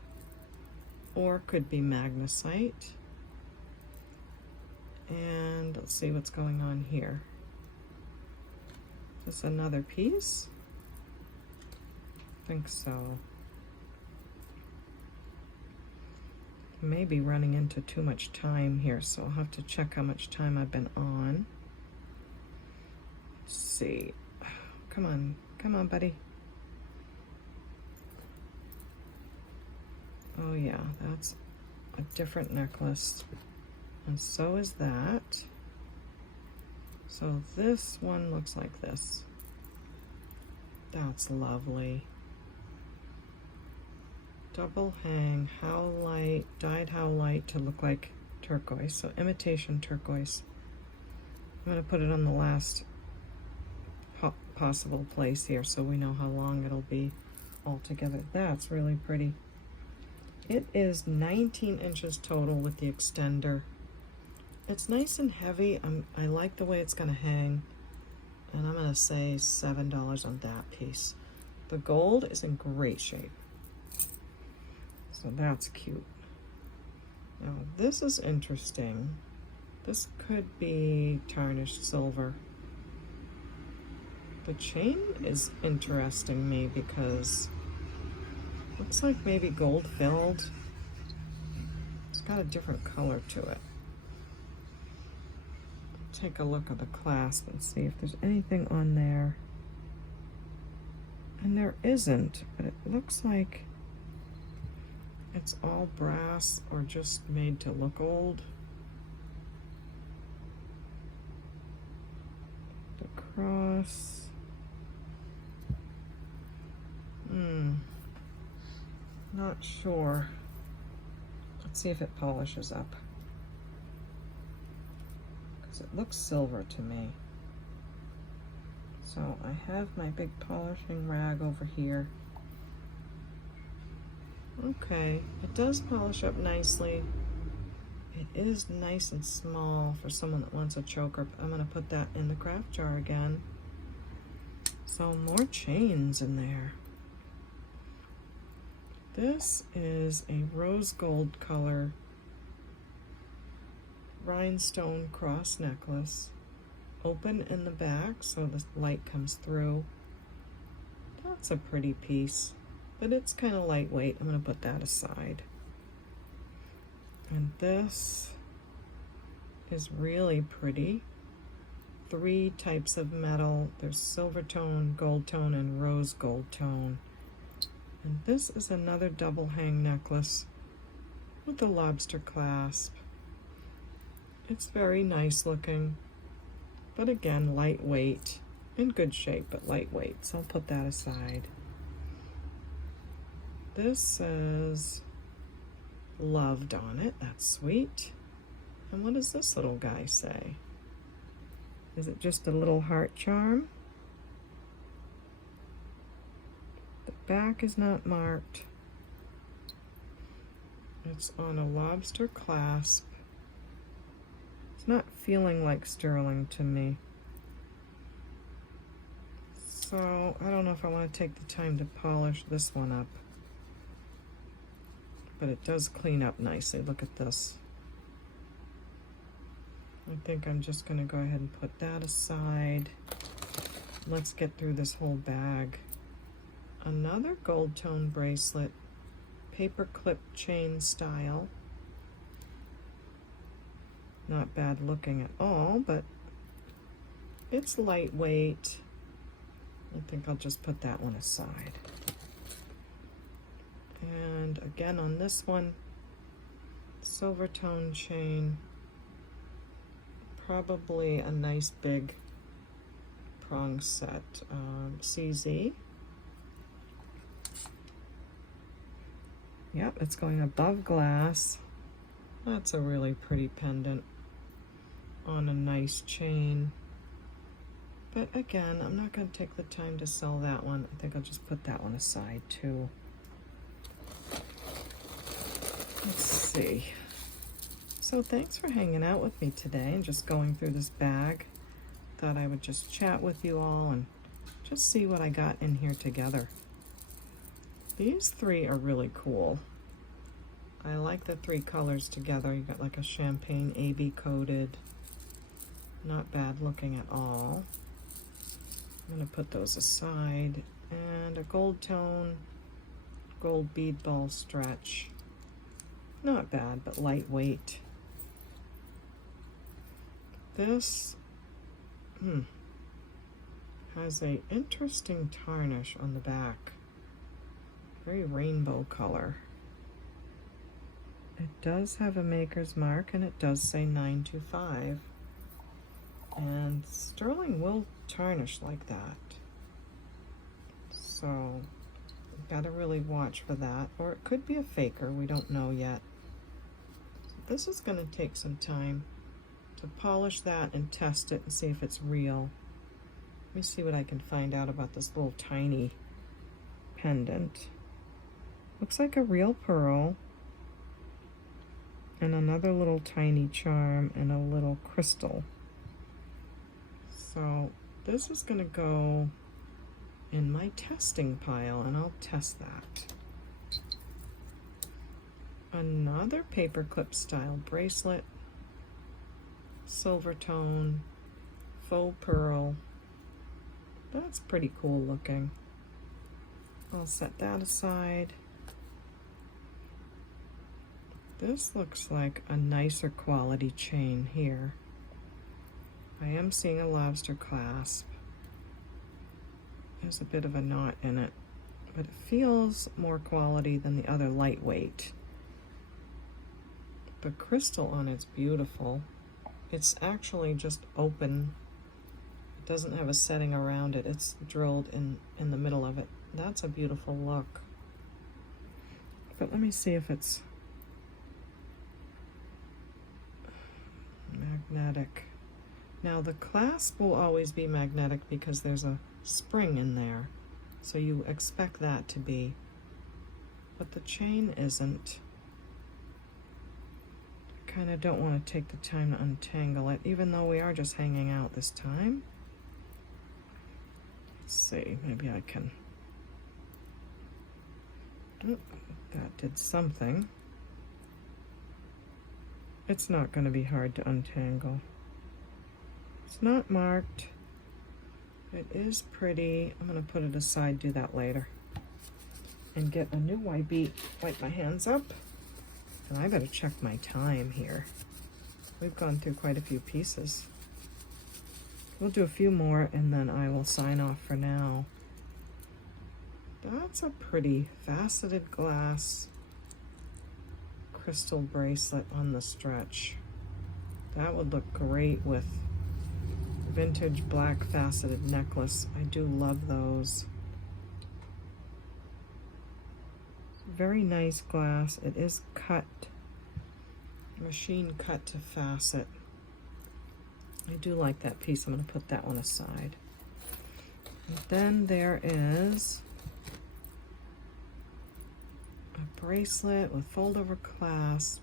or could be magnesite. And let's see what's going on here. Is this another piece? I think so. May be running into too much time here, so I'll have to check how much time I've been on. Let's see. Come on, buddy. Oh yeah, that's a different necklace. And so is that. So this one looks like this. That's lovely. Double hang, howlite, dyed howlite to look like turquoise, so imitation turquoise. I'm going to put it on the last possible place here so we know how long it'll be all together. That's really pretty. It is 19 inches total with the extender. It's nice and heavy. I like the way it's going to hang, and I'm going to say $7 on that piece. The gold is in great shape. So that's cute. Now this is interesting. This could be tarnished silver. The chain is interesting me because it looks like maybe gold filled. It's got a different color to it. Take a look at the clasp and see if there's anything on there. And there isn't, but it looks like it's all brass or just made to look old. The cross. Not sure. Let's see if it polishes up. Because it looks silver to me. So I have my big polishing rag over here. Okay, it does polish up nicely. It is nice and small for someone that wants a choker. I'm going to put that in the craft jar again. So more chains in there. This is a rose gold color rhinestone cross necklace. Open in the back so the light comes through. That's a pretty piece. But it's kind of lightweight. I'm going to put that aside. And this is really pretty. 3 types of metal. There's silver tone, gold tone, and rose gold tone. And this is another double hang necklace with a lobster clasp. It's very nice looking, but again, lightweight. In good shape, but lightweight. So I'll put that aside. This says loved on it. That's sweet. And what does this little guy say? Is it just a little heart charm? The back is not marked. It's on a lobster clasp. It's not feeling like sterling to me. So I don't know if I want to take the time to polish this one up. But it does clean up nicely. Look at this. I think I'm just going to go ahead and put that aside. Let's get through this whole bag. Another gold tone bracelet, paper clip chain style. Not bad looking at all, but it's lightweight. I think I'll just put that one aside. And again on this one, silver tone chain. Probably a nice big prong set. CZ. Yep, it's going above glass. That's a really pretty pendant on a nice chain. But again, I'm not going to take the time to sell that one. I think I'll just put that one aside too. Let's see. So thanks for hanging out with me today and just going through this bag. Thought I would just chat with you all and just see what I got in here together. These three are really cool. I like the three colors together. You got like a champagne AB coated. Not bad looking at all. I'm going to put those aside. And a gold tone, gold bead ball stretch. Not bad, but lightweight. This has a interesting tarnish on the back. Very rainbow color. It does have a maker's mark and it does say 925. And sterling will tarnish like that. So gotta really watch for that. Or it could be a faker, we don't know yet. So this is gonna take some time to polish that and test it and see if it's real. Let me see what I can find out about this little tiny pendant. Looks like a real pearl and another little tiny charm and a little crystal. So this is going to go in my testing pile and I'll test that. Another paperclip style bracelet, silver tone, faux pearl. That's pretty cool looking. I'll set that aside. This looks like a nicer quality chain here. I am seeing a lobster clasp. There's a bit of a knot in it, but it feels more quality than the other lightweight. The crystal on it's beautiful. It's actually just open. It doesn't have a setting around it. It's drilled in the middle of it. That's a beautiful look. But let me see if it's magnetic. Now the clasp will always be magnetic because there's a spring in there. So you expect that to be. But the chain isn't. I kind of don't want to take the time to untangle it, even though we are just hanging out this time. Let's see, maybe I can. Oh, that did something. It's not going to be hard to untangle. It's not marked. It is pretty. I'm going to put it aside, do that later. And get a new YB, wipe my hands up. And I better check my time here. We've gone through quite a few pieces. We'll do a few more and then I will sign off for now. That's a pretty faceted glass crystal bracelet on the stretch. That would look great with vintage black faceted necklace. I do love those. Very nice glass. It is cut, machine cut to facet. I do like that piece. I'm going to put that one aside. And then there is a bracelet with fold-over clasp.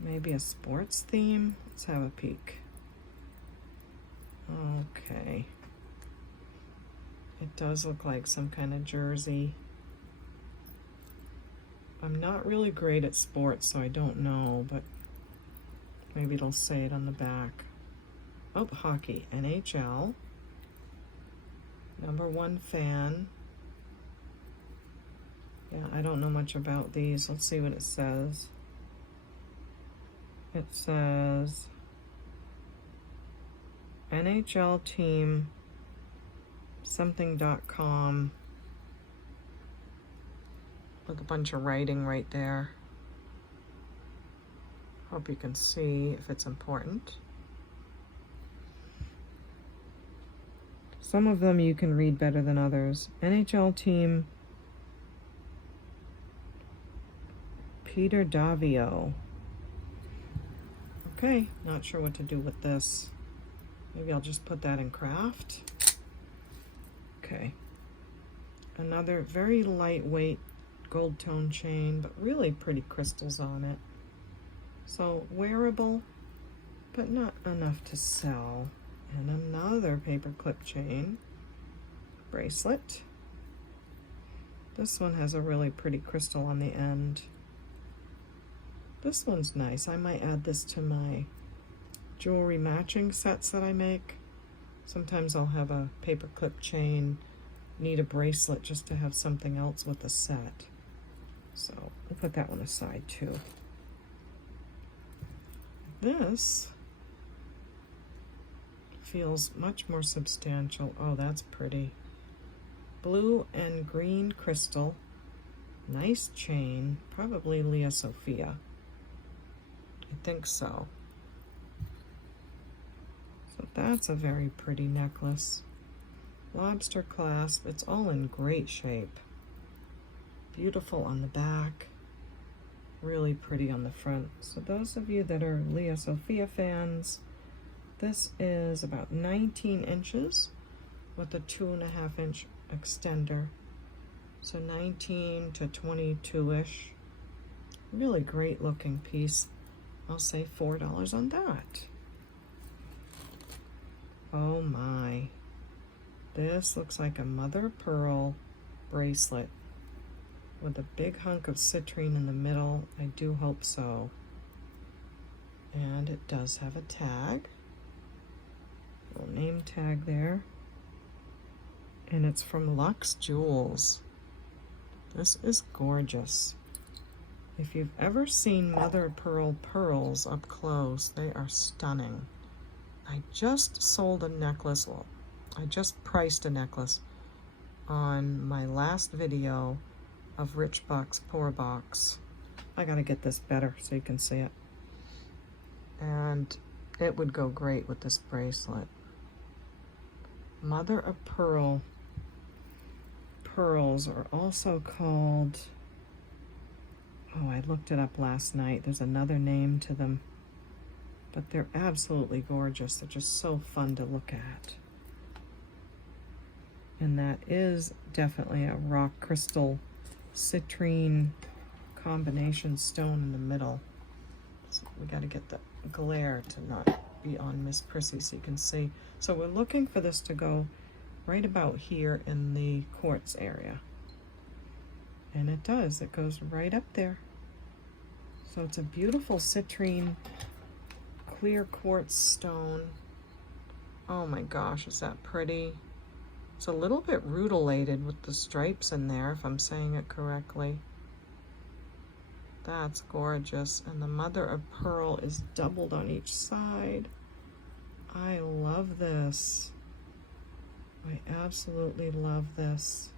Maybe a sports theme. Let's have a peek. Okay. It does look like some kind of jersey. I'm not really great at sports, so I don't know, but maybe it'll say it on the back. Oh, hockey, NHL. #1 fan. Yeah, I don't know much about these. Let's see what it says. It says NHL team something.com with a bunch of writing right there. Hope you can see if it's important. Some of them you can read better than others. NHL team Peter Davio. Okay, not sure what to do with this. Maybe I'll just put that in craft. Okay. Another very lightweight gold tone chain, but really pretty crystals on it. So wearable, but not enough to sell. And another paper clip chain bracelet. This one has a really pretty crystal on the end. This one's nice. I might add this to my jewelry matching sets that I make. Sometimes I'll have a paper clip chain, need a bracelet just to have something else with the set. So I'll put that one aside too. This feels much more substantial. Oh, that's pretty. Blue and green crystal. Nice chain. Probably Leah Sophia. I think so. So that's a very pretty necklace. Lobster clasp. It's all in great shape. Beautiful on the back. Really pretty on the front. So those of you that are Leah Sophia fans, this is about 19 inches with a 2.5 inch extender. So 19 to 22-ish. Really great looking piece. I'll say $4 on that. Oh my. This looks like a mother of pearl bracelet with a big hunk of citrine in the middle. I do hope so. And it does have a tag. Little name tag there. And it's from Luxe Jewels. This is gorgeous. If you've ever seen mother of pearl pearls up close, they are stunning. I just sold a necklace, well, I just priced a necklace on my last video of Rich Box, Poor Box. I gotta get this better so you can see it. And it would go great with this bracelet. Mother of pearl pearls are also called, oh, I looked it up last night. There's another name to them, but they're absolutely gorgeous. They're just so fun to look at. And that is definitely a rock crystal citrine combination stone in the middle. So we got to get the glare to not be on Miss Prissy so you can see. So we're looking for this to go right about here in the quartz area. And it does. It goes right up there. So it's a beautiful citrine clear quartz stone. Oh my gosh, is that pretty? It's a little bit rutilated with the stripes in there, if I'm saying it correctly. That's gorgeous. And the mother of pearl is doubled on each side. I love this. I absolutely love this.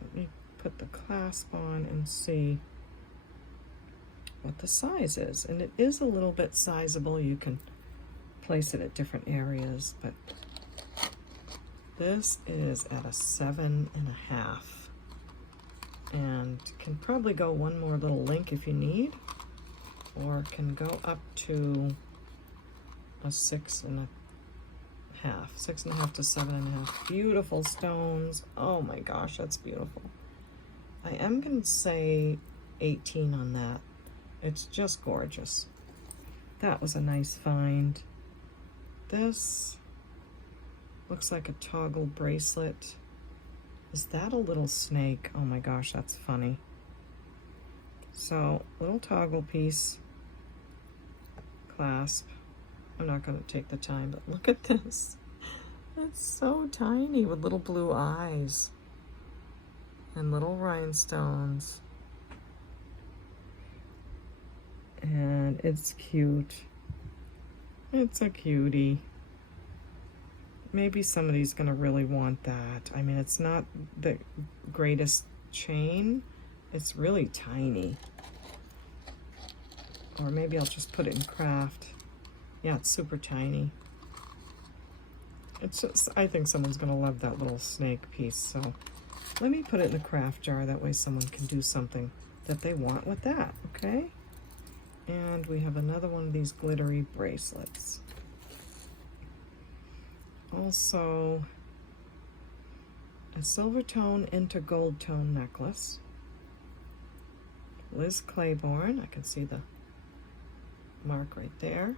Let me put the clasp on and see what the size is. And it is a little bit sizable. You can place it at different areas, but This is at a 7.5, and can probably go one more little link if you need, or can go up to a 6.5 to 7.5. Beautiful stones. Oh my gosh, that's beautiful. I am gonna say 18 on that. It's just gorgeous. That was a nice find. This looks like a toggle bracelet. Is that a little snake? Oh my gosh, that's funny. So, little toggle piece, clasp. I'm not going to take the time, but look at this. It's so tiny with little blue eyes and little rhinestones. And it's cute. It's a cutie. Maybe somebody's gonna really want that. I mean, it's not the greatest chain. It's really tiny. Or maybe I'll just put it in craft. Yeah, it's super tiny. It's just, I think someone's gonna love that little snake piece. So let me put it in the craft jar. That way someone can do something that they want with that, okay? And we have another one of these glittery bracelets. Also, a silver tone into gold tone necklace. Liz Claiborne, I can see the mark right there.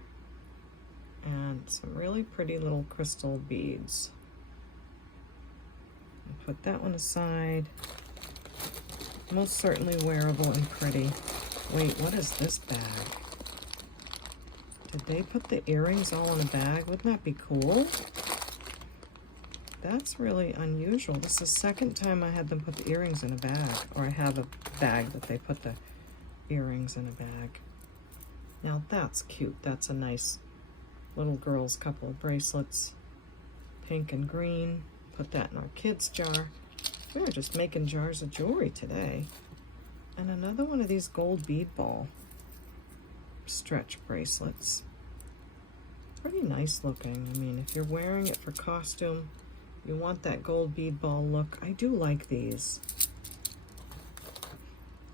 And some really pretty little crystal beads. I'll put that one aside. Most certainly wearable and pretty. Wait, what is this bag? Did they put the earrings all in a bag? Wouldn't that be cool? That's really unusual. This is the second time I had them put the earrings in a bag, or I have a bag that they put the earrings in a bag. Now that's cute. That's a nice little girl's couple of bracelets, pink and green. Put that in our kids' jar. We're just making jars of jewelry today. And another one of these gold bead ball stretch bracelets. Pretty nice looking. I mean, if you're wearing it for costume, you want that gold bead ball look. I do like these.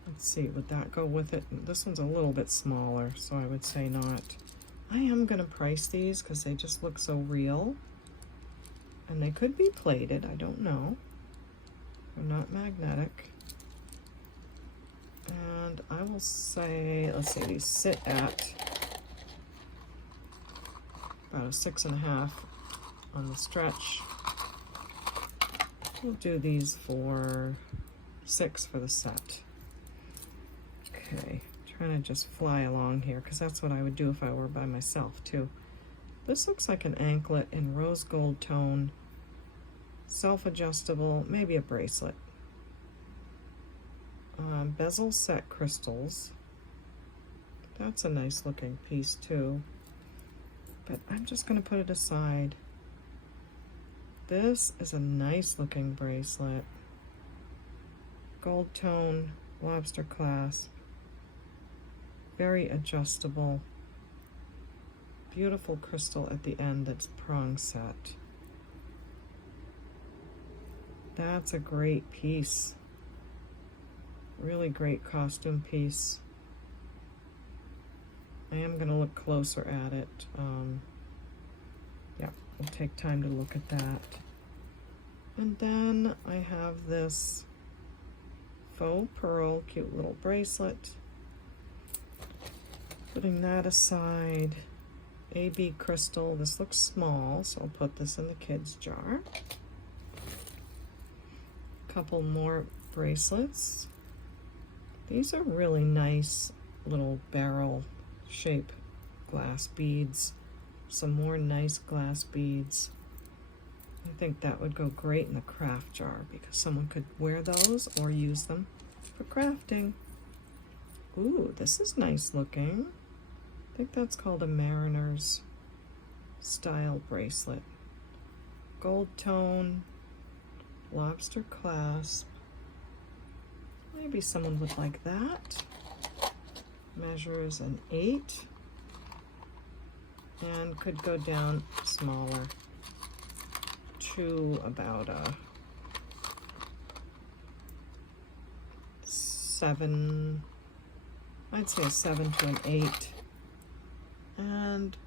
Let's see, would that go with it? This one's a little bit smaller, so I would say not. I am gonna price these because they just look so real. And they could be plated, I don't know. They're not magnetic. And I will say, let's see, these sit at about a 6.5 on the stretch. We'll do these for 6 for the set. Okay, trying to just fly along here because that's what I would do if I were by myself too. This looks like an anklet in rose gold tone, self-adjustable, maybe a bracelet. Bezel set crystals. That's a nice looking piece too, but I'm just going to put it aside. This is a nice looking bracelet. Gold tone, lobster clasp. Very adjustable. Beautiful crystal at the end that's prong set. That's a great piece. Really great costume piece. I am going to look closer at it. Yeah, we'll take time to look at that. And then I have this faux pearl, cute little bracelet. Putting that aside. AB crystal. This looks small, so I'll put this in the kids' jar. Couple more bracelets. These are really nice little barrel shape glass beads. Some more nice glass beads. I think that would go great in the craft jar because someone could wear those or use them for crafting. Ooh, this is nice looking. I think that's called a mariner's style bracelet. Gold tone, lobster clasp. Maybe someone would like that. Measures an 8 and could go down smaller to about a 7, I'd say a 7 to an 8. And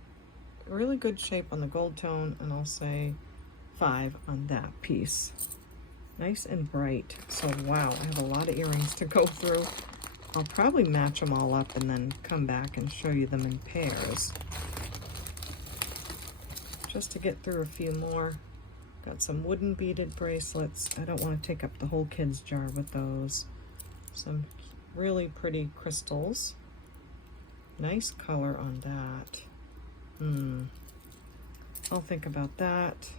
really good shape on the gold tone, and I'll say 5 on that piece. Nice and bright. So wow, I have a lot of earrings to go through. I'll probably match them all up and then come back and show you them in pairs. Just to get through a few more. Got some wooden beaded bracelets. I don't want to take up the whole kids jar with those. Some really pretty crystals. Nice color on that. I'll think about that.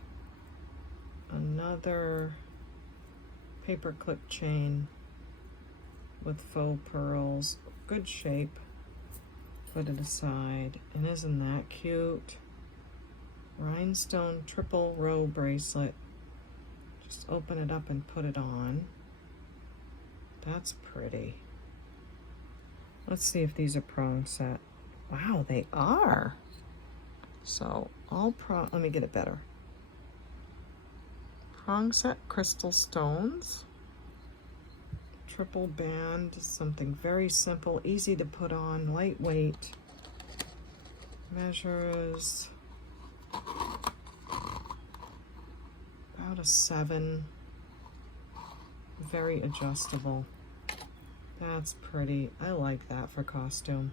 Another paper clip chain with faux pearls. Good shape. Put it aside. And isn't that cute? Rhinestone triple row bracelet. Just open it up and put it on. That's pretty. Let's see if these are prong set. Wow, they are. So all prong, let me get it better. Prong set crystal stones. Triple band, something very simple, easy to put on, lightweight. Measures about a 7. Very adjustable. That's pretty. I like that for costume.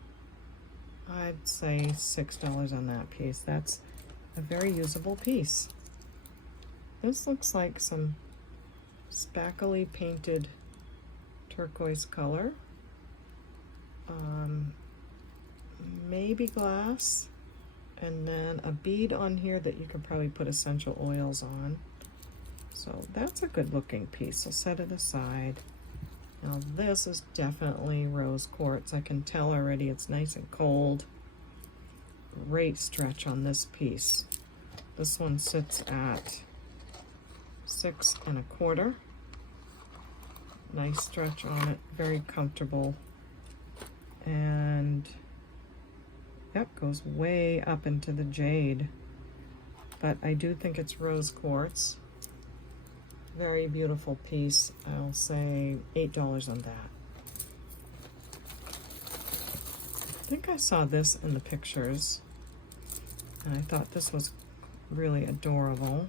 I'd say $6 on that piece. That's a very usable piece. This looks like some spackly painted turquoise color. Maybe glass. And then a bead on here that you could probably put essential oils on. So that's a good looking piece. I'll set it aside. Now this is definitely rose quartz. I can tell already it's nice and cold. Great stretch on this piece. This one sits at 6 1/4. Nice stretch on it, very comfortable. And yep, goes way up into the jade. But I do think it's rose quartz. Very beautiful piece. I'll say $8 on that. I think I saw this in the pictures, and I thought this was really adorable.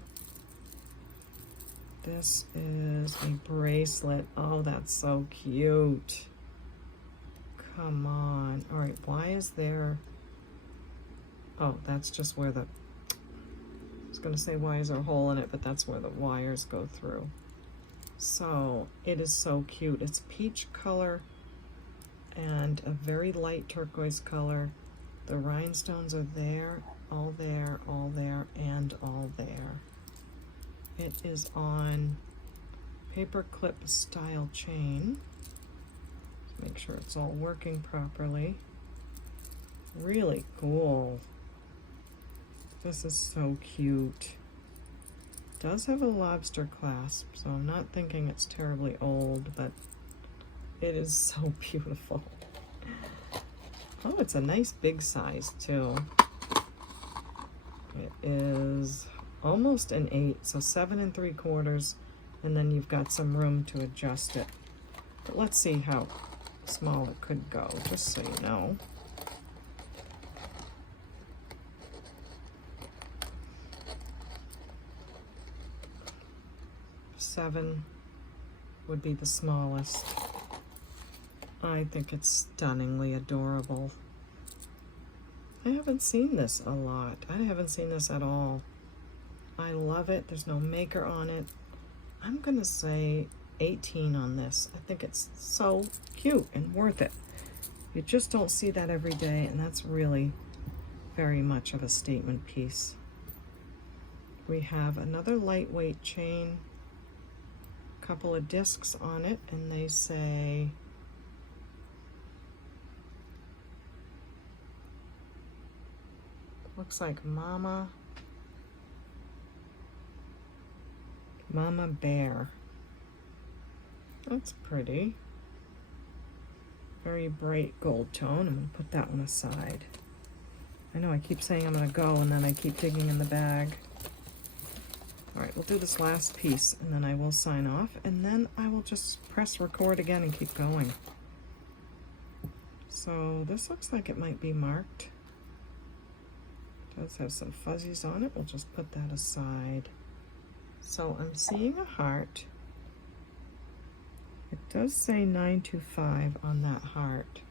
This is a bracelet. Oh, that's so cute. Come on. All right, why is there... Oh, that's just where the... I was going to say why is there a hole in it, but that's where the wires go through. So it is so cute. It's peach color and a very light turquoise color. The rhinestones are there, all there, all there, and all there. It is on paper clip style chain. Let's make sure it's all working properly. Really cool. This is so cute. Does have a lobster clasp, so I'm not thinking it's terribly old, but it is so beautiful. Oh, it's a nice big size too. It is almost an 8, so 7 3/4, and then you've got some room to adjust it. But let's see how small it could go, just so you know. Seven would be the smallest. I think it's stunningly adorable. I haven't seen this a lot. I haven't seen this at all. I love it. There's no maker on it. I'm gonna say 18 on this. I think it's so cute and worth it. You just don't see that every day, and that's really very much of a statement piece. We have another lightweight chain, couple of discs on it, and they say looks like Mama Bear. That's pretty. Very bright gold tone. I'm going to put that one aside. I know I keep saying I'm going to go, and then I keep digging in the bag. All right, we'll do this last piece and then I will sign off, and then I will just press record again and keep going. So this looks like it might be marked. It does have some fuzzies on it. We'll just put that aside. So I'm seeing a heart. It does say 925 on that heart.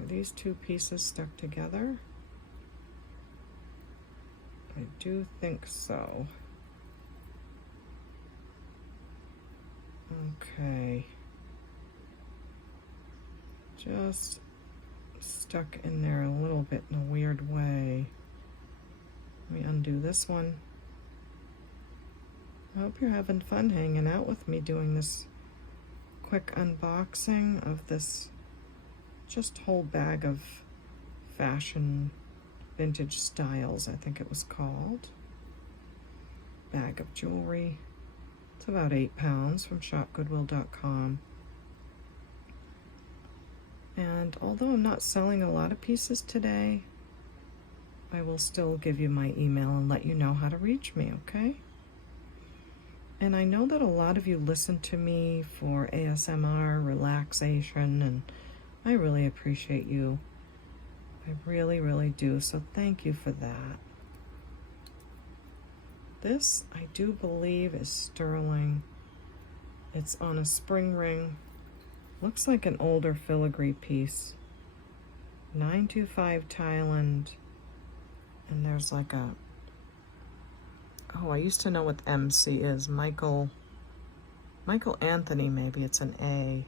Are these two pieces stuck together? I do think so. Okay. Just stuck in there a little bit in a weird way. Let me undo this one. I hope you're having fun hanging out with me doing this quick unboxing of this just whole bag of fashion vintage styles, I think it was called. Bag of jewelry. It's about 8 pounds from ShopGoodWill.com. And although I'm not selling a lot of pieces today, I will still give you my email and let you know how to reach me, okay? And I know that a lot of you listen to me for ASMR, relaxation, and I really appreciate you. I really, really do, so thank you for that. This, I do believe, is sterling. It's on a spring ring. Looks like an older filigree piece. 925 Thailand. And there's like a... Oh, I used to know what MC is. Michael Anthony, maybe. It's an A.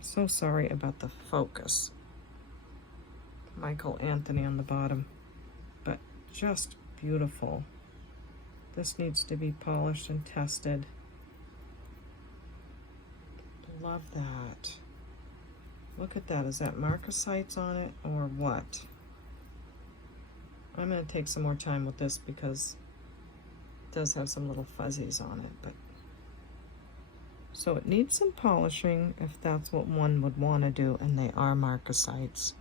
So sorry about the focus. Michael Anthony on the bottom. But just beautiful. This needs to be polished and tested. Love that. Look at that. Is that marcasites on it or what? I'm going to take some more time with this because it does have some little fuzzies on it. But so it needs some polishing if that's what one would want to do, and they are marcasites.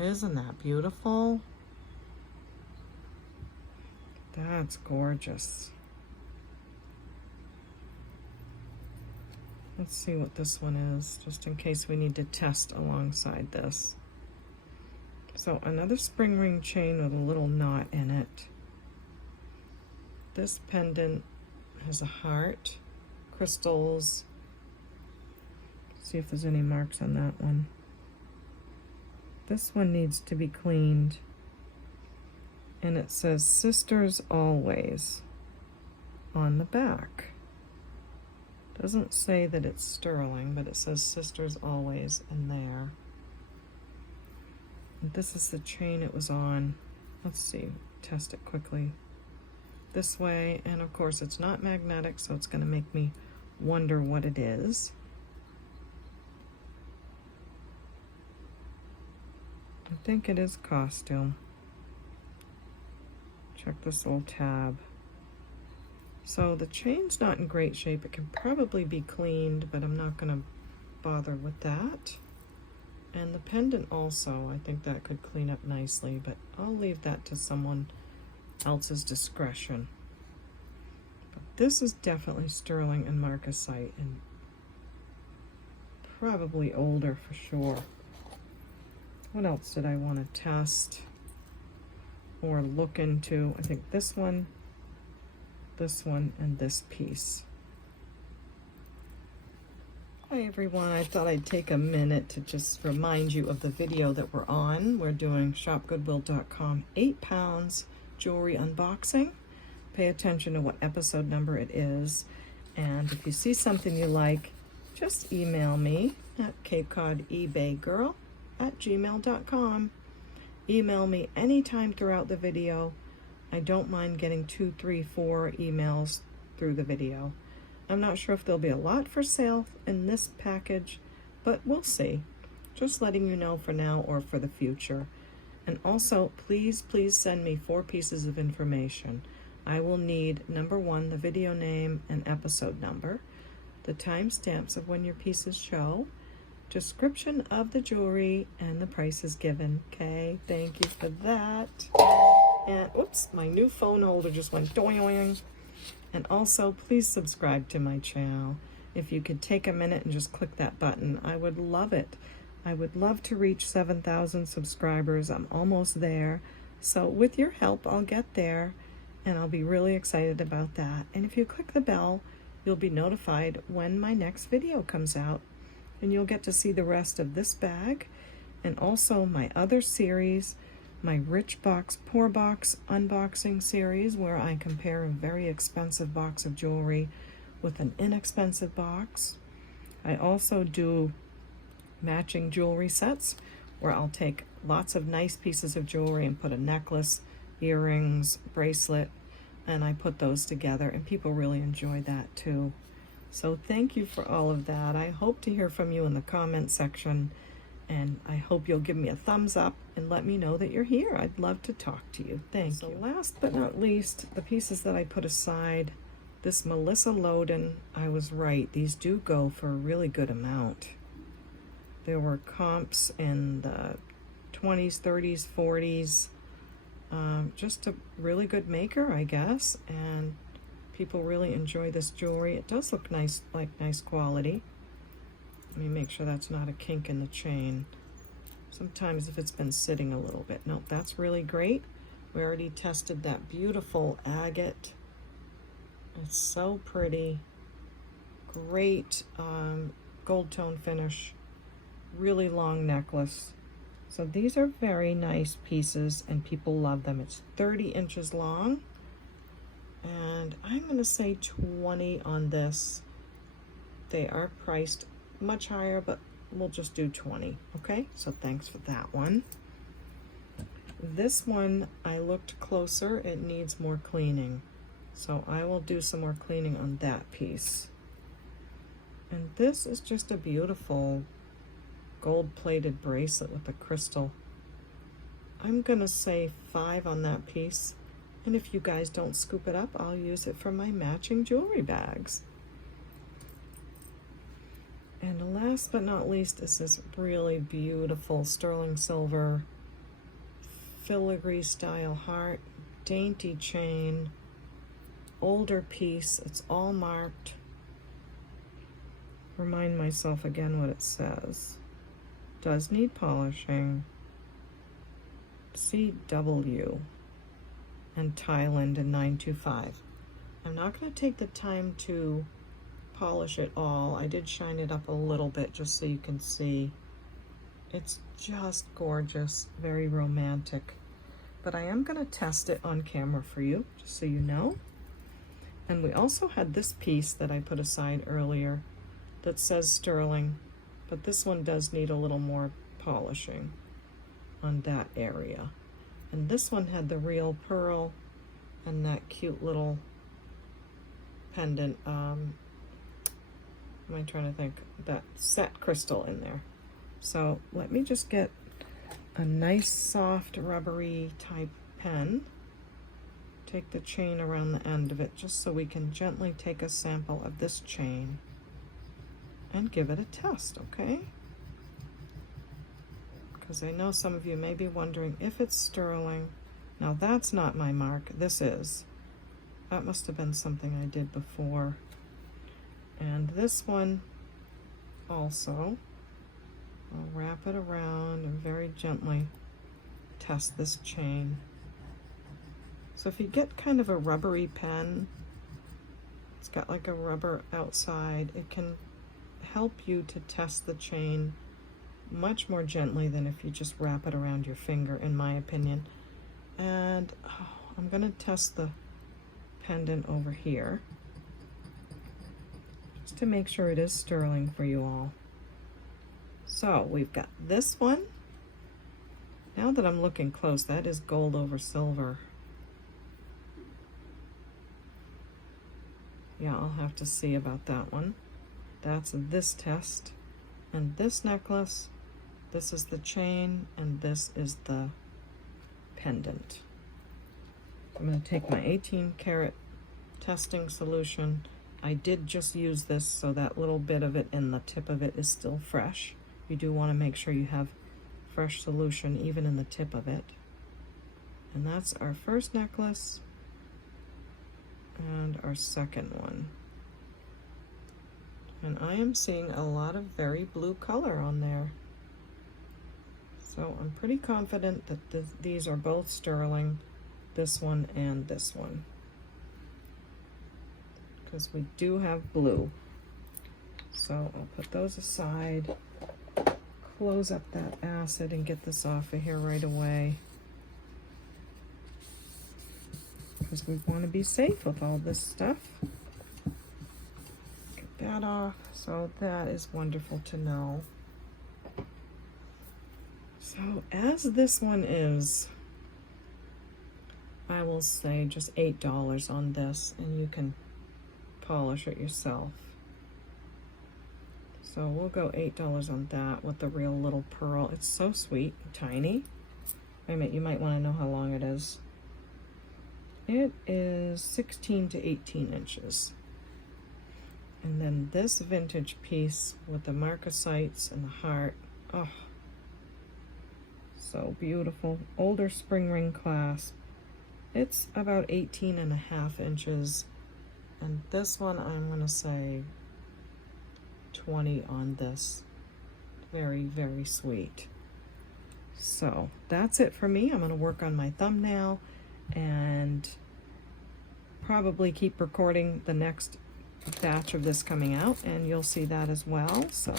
Isn't that beautiful? That's gorgeous. Let's see what this one is, just in case we need to test alongside this. So another spring ring chain with a little knot in it. This pendant has a heart, crystals. Let's see if there's any marks on that one. This one needs to be cleaned. And it says Sisters Always on the back. Doesn't say that it's sterling, but it says Sisters Always in there. And this is the chain it was on. Let's see, test it quickly. This way, and of course it's not magnetic, so it's going to make me wonder what it is. I think it is costume. Check this little tab. So the chain's not in great shape. It can probably be cleaned, but I'm not going to bother with that. And the pendant also, I think that could clean up nicely, but I'll leave that to someone else's discretion. But this is definitely sterling and marcasite, and probably older for sure. What else did I want to test or look into? I think this one, and this piece. Hi everyone, I thought I'd take a minute to just remind you of the video that we're on. We're doing ShopGoodWill.com 8 pounds jewelry unboxing. Pay attention to what episode number it is, and if you see something you like, just email me at CapeCodEbayGirl@gmail.com. Email me anytime throughout the video. I don't mind getting 2, 3, 4 emails through the video. I'm not sure if there'll be a lot for sale in this package, but we'll see. Just letting you know for now or for the future. And also, please send me 4 pieces of information. I will need, number 1, the video name and episode number, the timestamps of when your pieces show, description of the jewelry, and the prices given. Okay, thank you for that. And oops, my new phone holder just went doing. And also, please subscribe to my channel. If you could take a minute and just click that button, I would love it. I would love to reach 7,000 subscribers. I'm almost there. So with your help, I'll get there, and I'll be really excited about that. And if you click the bell, you'll be notified when my next video comes out, and you'll get to see the rest of this bag and also my other series, my Rich Box, Poor Box unboxing series, where I compare a very expensive box of jewelry with an inexpensive box. I also do matching jewelry sets where I'll take lots of nice pieces of jewelry and put a necklace, earrings, bracelet, and I put those together, and people really enjoy that too. So thank you for all of that. I hope to hear from you in the comment section, and I hope you'll give me a thumbs up and let me know that you're here. I'd love to talk to you. Thank you. So last but not least, the pieces that I put aside, this Melissa Loden, I was right. These do go for a really good amount. There were comps in the 20s, 30s, 40s. Just a really good maker, I guess, and people really enjoy this jewelry. It does look nice, like nice quality. Let me make sure that's not a kink in the chain. Sometimes if it's been sitting a little bit. Nope, that's really great. We already tested that beautiful agate. It's so pretty. Great gold tone finish. Really long necklace. So these are very nice pieces and people love them. It's 30 inches long. And I'm going to say 20 on this. They are priced much higher, but we'll just do 20. Okay, so thanks for that one. This one, I looked closer. It needs more cleaning. So I will do some more cleaning on that piece. And this is just a beautiful gold-plated bracelet with a crystal. I'm going to say 5 on that piece. And if you guys don't scoop it up, I'll use it for my matching jewelry bags. And last but not least is this really beautiful sterling silver filigree style heart, dainty chain, older piece. It's all marked. Remind myself again what it says. Does need polishing. CW and Thailand in 925. I'm not going to take the time to polish it all. I did shine it up a little bit just so you can see. It's just gorgeous, very romantic. But I am going to test it on camera for you, just so you know. And we also had this piece that I put aside earlier that says sterling, but this one does need a little more polishing on that area. And this one had the real pearl and that cute little pendant, am I trying to think, that set crystal in there. So let me just get a nice soft rubbery type pen, take the chain around the end of it just so we can gently take a sample of this chain and give it a test, okay? Because I know some of you may be wondering if it's sterling. Now that's not my mark, this is. That must have been something I did before. And this one also, I'll wrap it around and very gently test this chain. So if you get kind of a rubbery pen, it's got like a rubber outside, it can help you to test the chain much more gently than if you just wrap it around your finger, in my opinion. And I'm going to test the pendant over here just to make sure it is sterling for you all. So we've got this one. Now that I'm looking close, that is gold over silver. Yeah, I'll have to see about that one. That's this test. And this necklace, this is the chain, and this is the pendant. I'm going to take my 18 karat testing solution. I did just use this, so that little bit of it and the tip of it is still fresh. You do want to make sure you have fresh solution even in the tip of it. And that's our first necklace and our second one. And I am seeing a lot of very blue color on there. So I'm pretty confident that these are both sterling, this one and this one, because we do have blue. So I'll put those aside, close up that acid and get this off of here right away, because we want to be safe with all this stuff. Get that off. So that is wonderful to know. So as this one is, I will say just $8 on this, and you can polish it yourself. So we'll go $8 on that with the real little pearl. It's so sweet, tiny. Wait a minute, you might want to know how long it is. It is 16 to 18 inches. And then this vintage piece with the marcasites and the heart. Oh, so beautiful. Older spring ring clasp. It's about 18.5 inches. And this one, I'm going to say 20 on this. Very, very sweet. So that's it for me. I'm going to work on my thumbnail and probably keep recording the next batch of this coming out, and you'll see that as well. So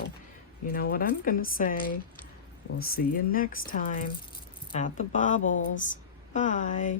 you know what I'm going to say. We'll see you next time at the Baubles. Bye.